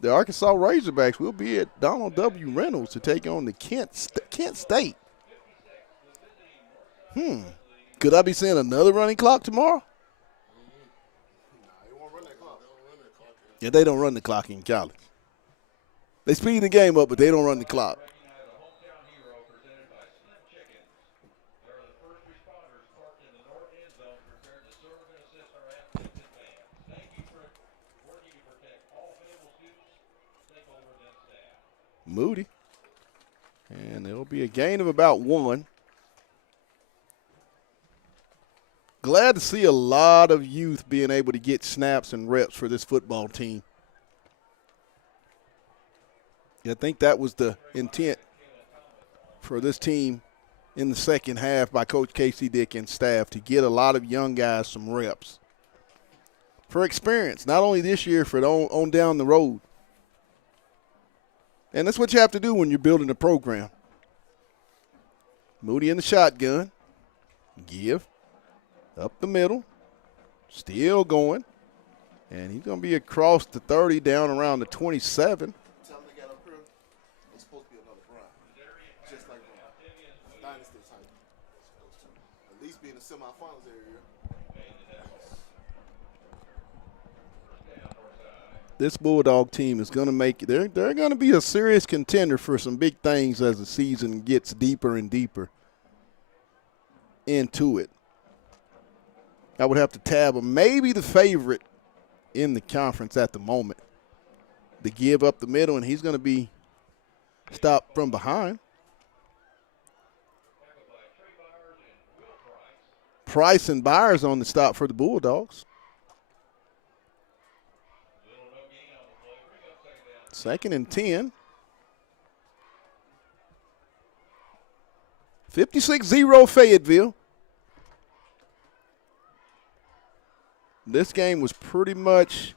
the Arkansas Razorbacks will be at Donald W. Reynolds to take on the Kent State. Could I be seeing another running clock tomorrow? They won't run that clock. Yeah, they don't run the clock in college. They speed the game up, but they don't run the clock. Moody. And it'll be a gain of about 1. Glad to see a lot of youth being able to get snaps and reps for this football team. I think that was the intent for this team in the second half by Coach Casey Dick and staff, to get a lot of young guys some reps for experience, not only this year, for on down the road. And that's what you have to do when you're building a program. Moody in the shotgun. Give. Up the middle. Still going. And he's going to be across the 30, down around the 27. Tell them they got up here. It's supposed to be another Brown. Just like Brown. Dynasty type. At least be in the semifinals every year. This Bulldog team is going to make – they're going to be a serious contender for some big things as the season gets deeper and deeper into it. I would have to tab them. Maybe the favorite in the conference at the moment. The give up the middle, and he's going to be stopped from behind. Price and Byers on the stop for the Bulldogs. Second and 10. 56-0 Fayetteville. This game was pretty much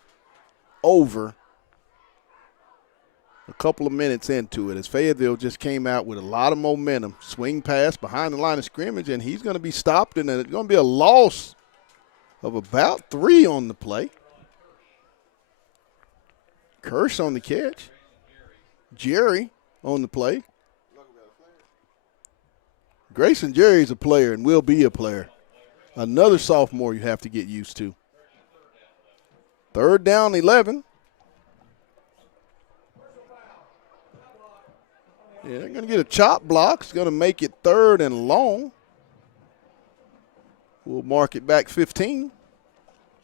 over a couple of minutes into it as Fayetteville just came out with a lot of momentum. Swing pass behind the line of scrimmage, and he's going to be stopped, and it's going to be a loss of about 3 on the play. Kirsch on the catch. Jerry on the play. Grayson Jerry's a player and will be a player. Another sophomore you have to get used to. 3rd down, 11. Yeah, they're going to get a chop block. It's going to make it 3rd and long. We'll mark it back 15.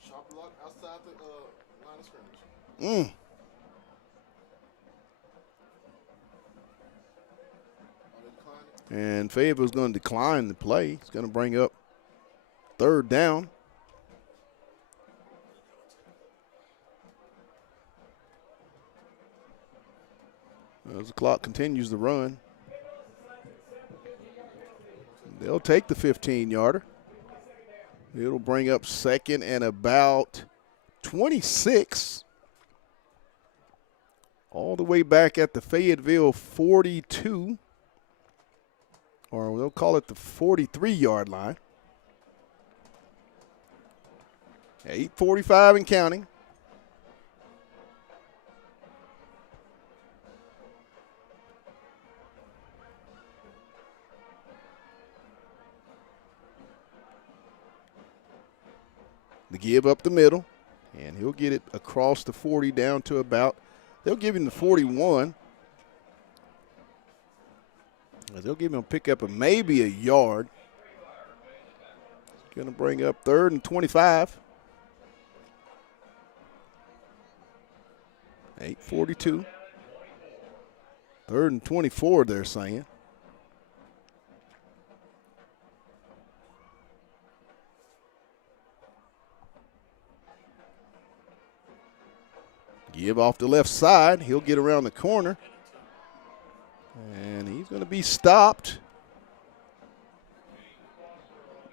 Shot block outside the line of scrimmage. Are they declining? And Fayetteville's going to decline the play. It's going to bring up 3rd down. As the clock continues to run, they'll take the 15-yarder. It'll bring up 2nd and about 26. All the way back at the Fayetteville 42. Or they'll call it the 43-yard line. 8:45 and counting. The give up the middle, and he'll get it across the 40 down to about, they'll give him the 41. They'll give him a pickup of maybe a yard. Going to bring up 3rd and 25. 8:42. 3rd and 24, they're saying. Give off the left side. He'll get around the corner. And he's going to be stopped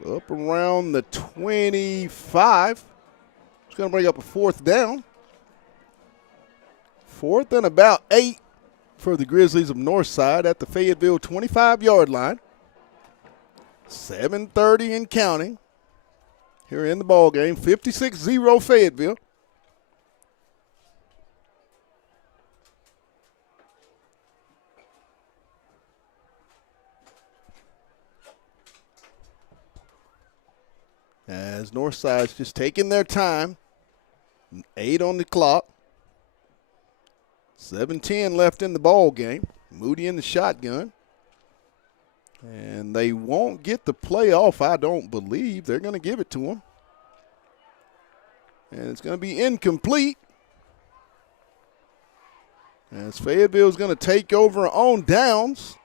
up around the 25. It's going to bring up a 4th down. 4th and about 8 for the Grizzlies of Northside at the Fayetteville 25-yard line. 7:30 and counting here in the ball game. 56-0 Fayetteville. As Northside's just taking their time. 8 on the clock. 7:10 left in the ball game. Moody in the shotgun. And they won't get the play off, I don't believe. They're going to give it to him. And it's going to be incomplete. As Fayetteville's going to take over on downs.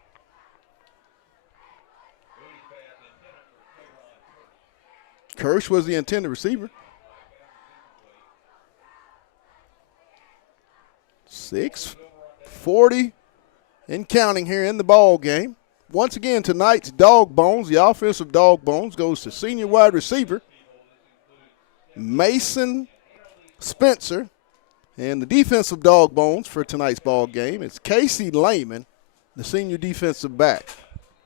Kirsch was the intended receiver. 6:40 and counting here in the ball game. Once again, tonight's dog bones, the offensive dog bones, goes to senior wide receiver Mason Spencer. And the defensive dog bones for tonight's ball game is Casey Lehman, the senior defensive back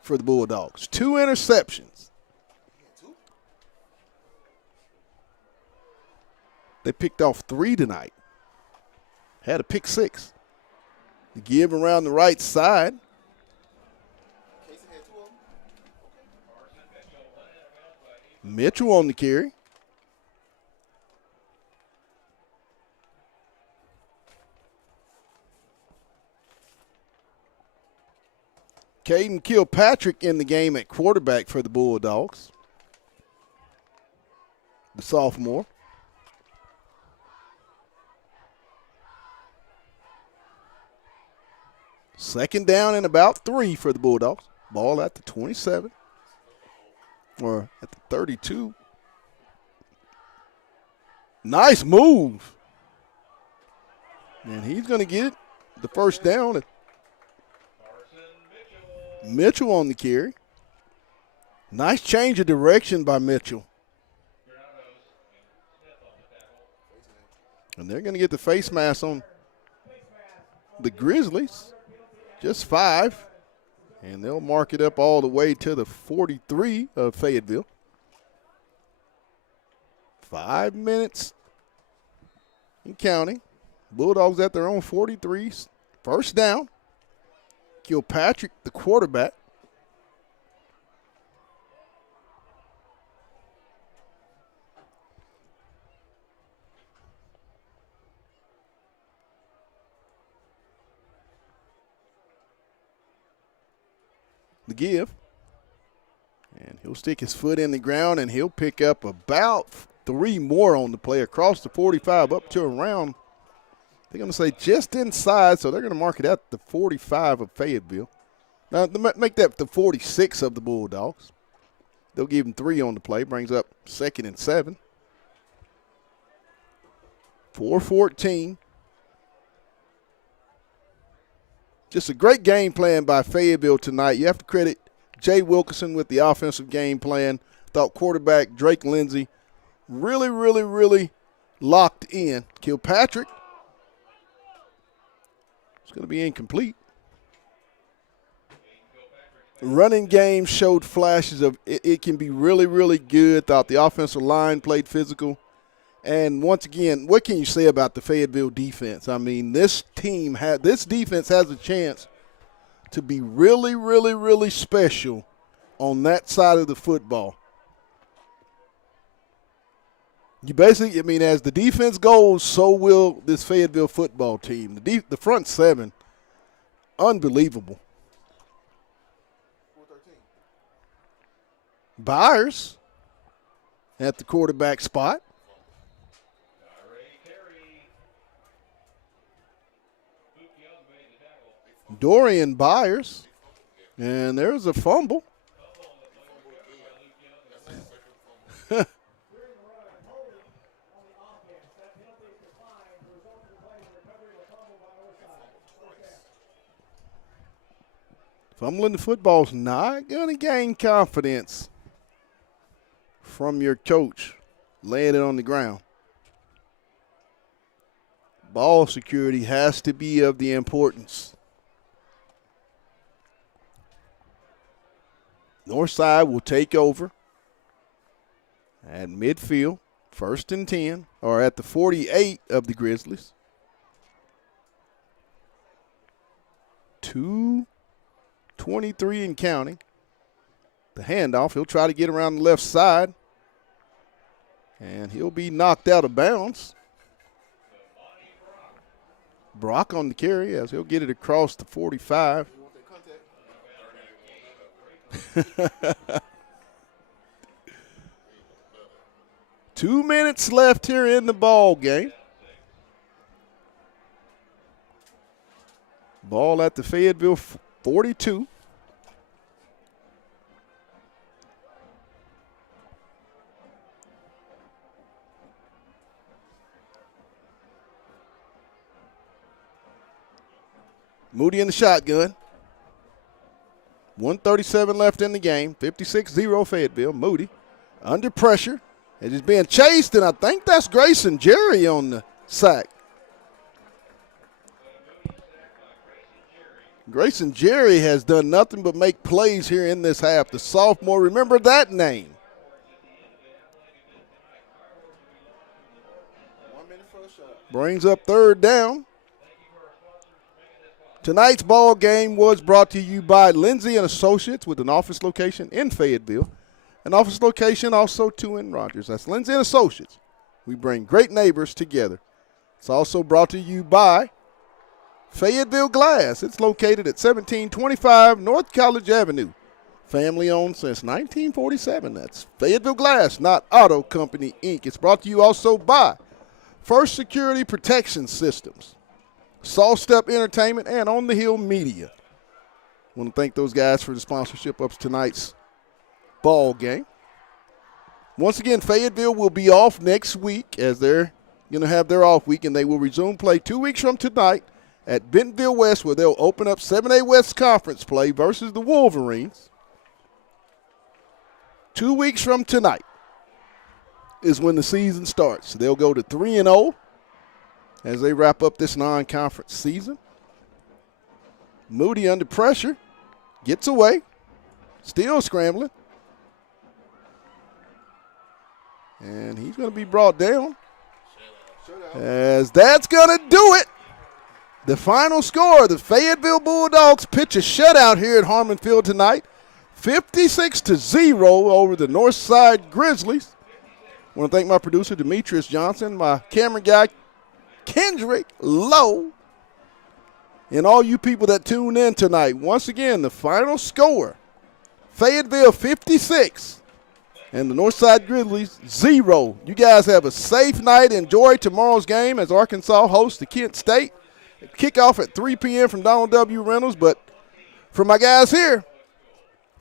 for the Bulldogs. 2 interceptions. They picked off 3 tonight. Had a pick 6. The give around the right side. Casey had 2 of them. Mitchell on the carry. Caden Kilpatrick in the game at quarterback for the Bulldogs. The sophomore. Second down and about 3 for the Bulldogs. Ball at the 27 or at the 32. Nice move. And he's going to get it. The first down. Mitchell on the carry. Nice change of direction by Mitchell. And they're going to get the face mask on the Grizzlies. Just 5. And they'll mark it up all the way to the 43 of Fayetteville. 5 minutes and counting. Bulldogs at their own 43s. First down. Kilpatrick, the quarterback. the give. And he'll stick his foot in the ground, and he'll pick up about 3 more on the play across the 45 up to around, they're going to say just inside, so they're going to mark it at the 45 of Fayetteville. Now, make that the 46 of the Bulldogs. They'll give him 3 on the play, brings up 2nd and 7. 4-14. Just a great game plan by Fayetteville tonight. You have to credit Jay Wilkerson with the offensive game plan. Thought quarterback Drake Lindsey really, really, really locked in. Kilpatrick is going to be incomplete. Running game showed flashes of it can be really, really good. Thought the offensive line played physical. And once again, what can you say about the Fayetteville defense? I mean, this defense has a chance to be really, really, really special on that side of the football. You basically, I mean, as the defense goes, so will this Fayetteville football team. The front 7, unbelievable. Byers at the quarterback spot. Dorian Byers, and there's a fumble. Fumbling the football's not going to gain confidence from your coach laying it on the ground. Ball security has to be of the importance. Northside will take over at midfield, 1st and 10, or at the 48 of the Grizzlies. 2:23 and counting. The handoff, he'll try to get around the left side, and he'll be knocked out of bounds. Brock on the carry as he'll get it across the 45. 2 minutes left here in the ball game. Ball at the Fayetteville 42. Moody in the shotgun. 1:37 left in the game. 56-0 Fayetteville. Moody under pressure. It is being chased, and I think that's Grayson Jerry on the sack. Grayson Jerry has done nothing but make plays here in this half. The sophomore, remember that name. 1 minute for a shot. Brings up 3rd down. Tonight's ball game was brought to you by Lindsay & Associates with an office location in Fayetteville. An office location also too in Rogers. That's Lindsay & Associates. We bring great neighbors together. It's also brought to you by Fayetteville Glass. It's located at 1725 North College Avenue. Family owned since 1947. That's Fayetteville Glass, not Auto Company, Inc. It's brought to you also by First Security Protection Systems, Saw Step Entertainment, and On the Hill Media. I want to thank those guys for the sponsorship of tonight's ball game. Once again, Fayetteville will be off next week as they're going to have their off week, and they will resume play 2 weeks from tonight at Bentonville West, where they'll open up 7A West Conference play versus the Wolverines. 2 weeks from tonight is when the season starts. They'll go to 3-0 as they wrap up this non-conference season. Moody under pressure, gets away, still scrambling. And he's going to be brought down. As that's going to do it. The final score, the Fayetteville Bulldogs pitch a shutout here at Harmon Field tonight. 56-0 over the Northside Grizzlies. I want to thank my producer, Demetrius Johnson, my camera guy, Kendrick Lowe, and all you people that tune in tonight. Once again, the final score, Fayetteville 56 and the Northside Grizzlies 0. You guys have a safe night. Enjoy tomorrow's game as Arkansas hosts the Kent State. Kickoff at 3 p.m. from Donald W. Reynolds. But for my guys here,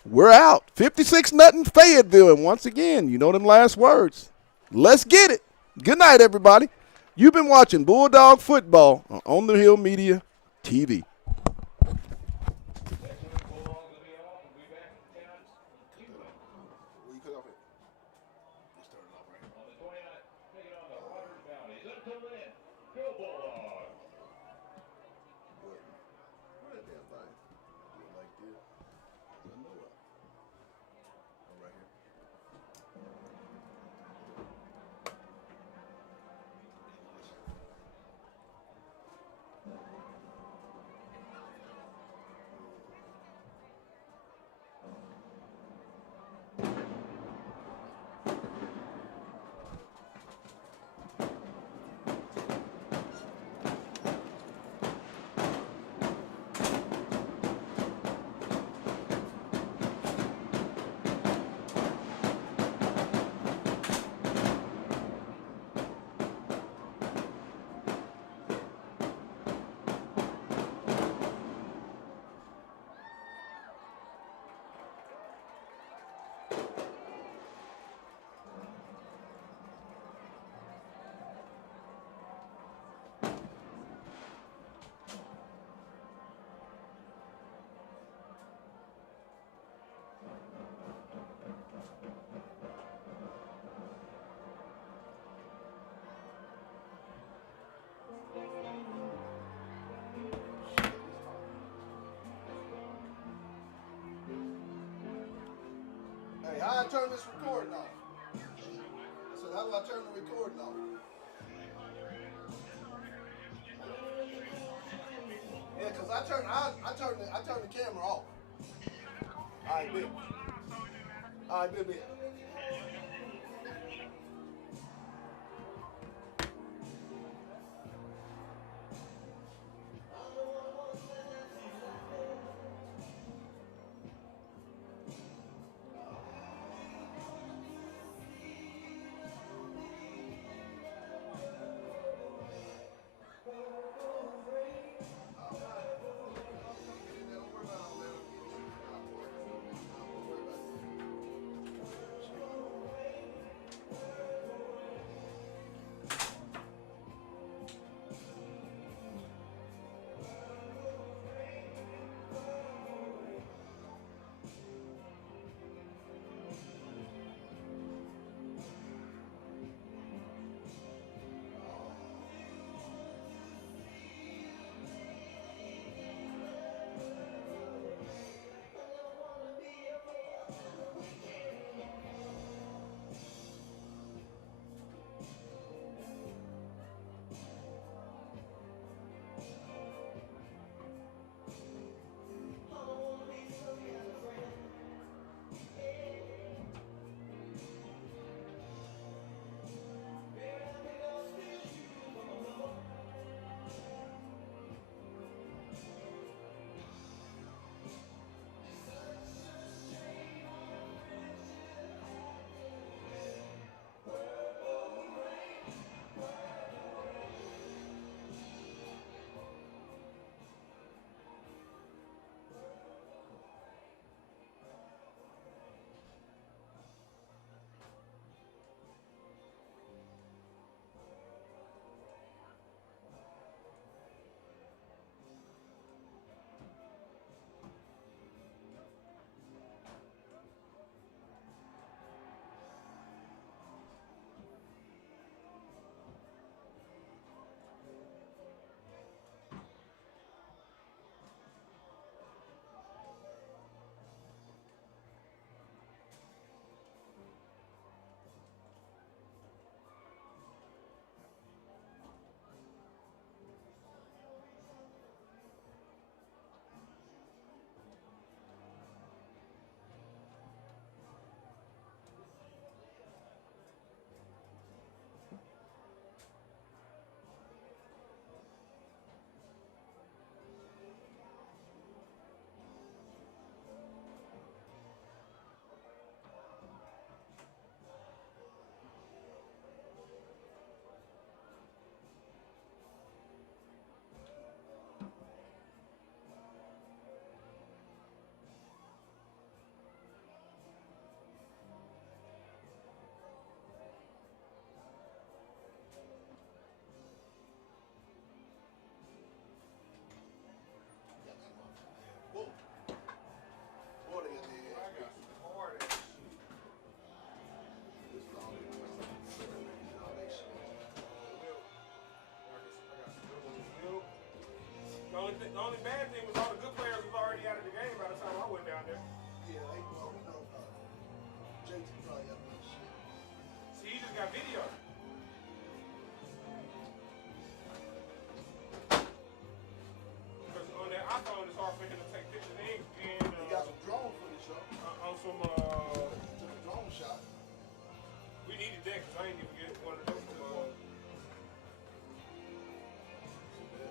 we're out. 56-0 Fayetteville. And once again, you know them last words. Let's get it. Good night, everybody. You've been watching Bulldog Football on the Hill Media TV. Where you cut off at? Just turn it off right here. Where that damn thing? Do it like this. I know it. Oh, right here. Hey, how I turn this recording off? I said, how do I turn the recording off? Yeah, cause I turn the camera off. All right, Bill. All right, Bill. The only bad thing was all the good players was already out of the game by the time I went down there. Yeah, we know JT probably up that shit. See, he just got video. Because on that iPhone, it's hard for him to take pictures and He got some drone footage, though. on some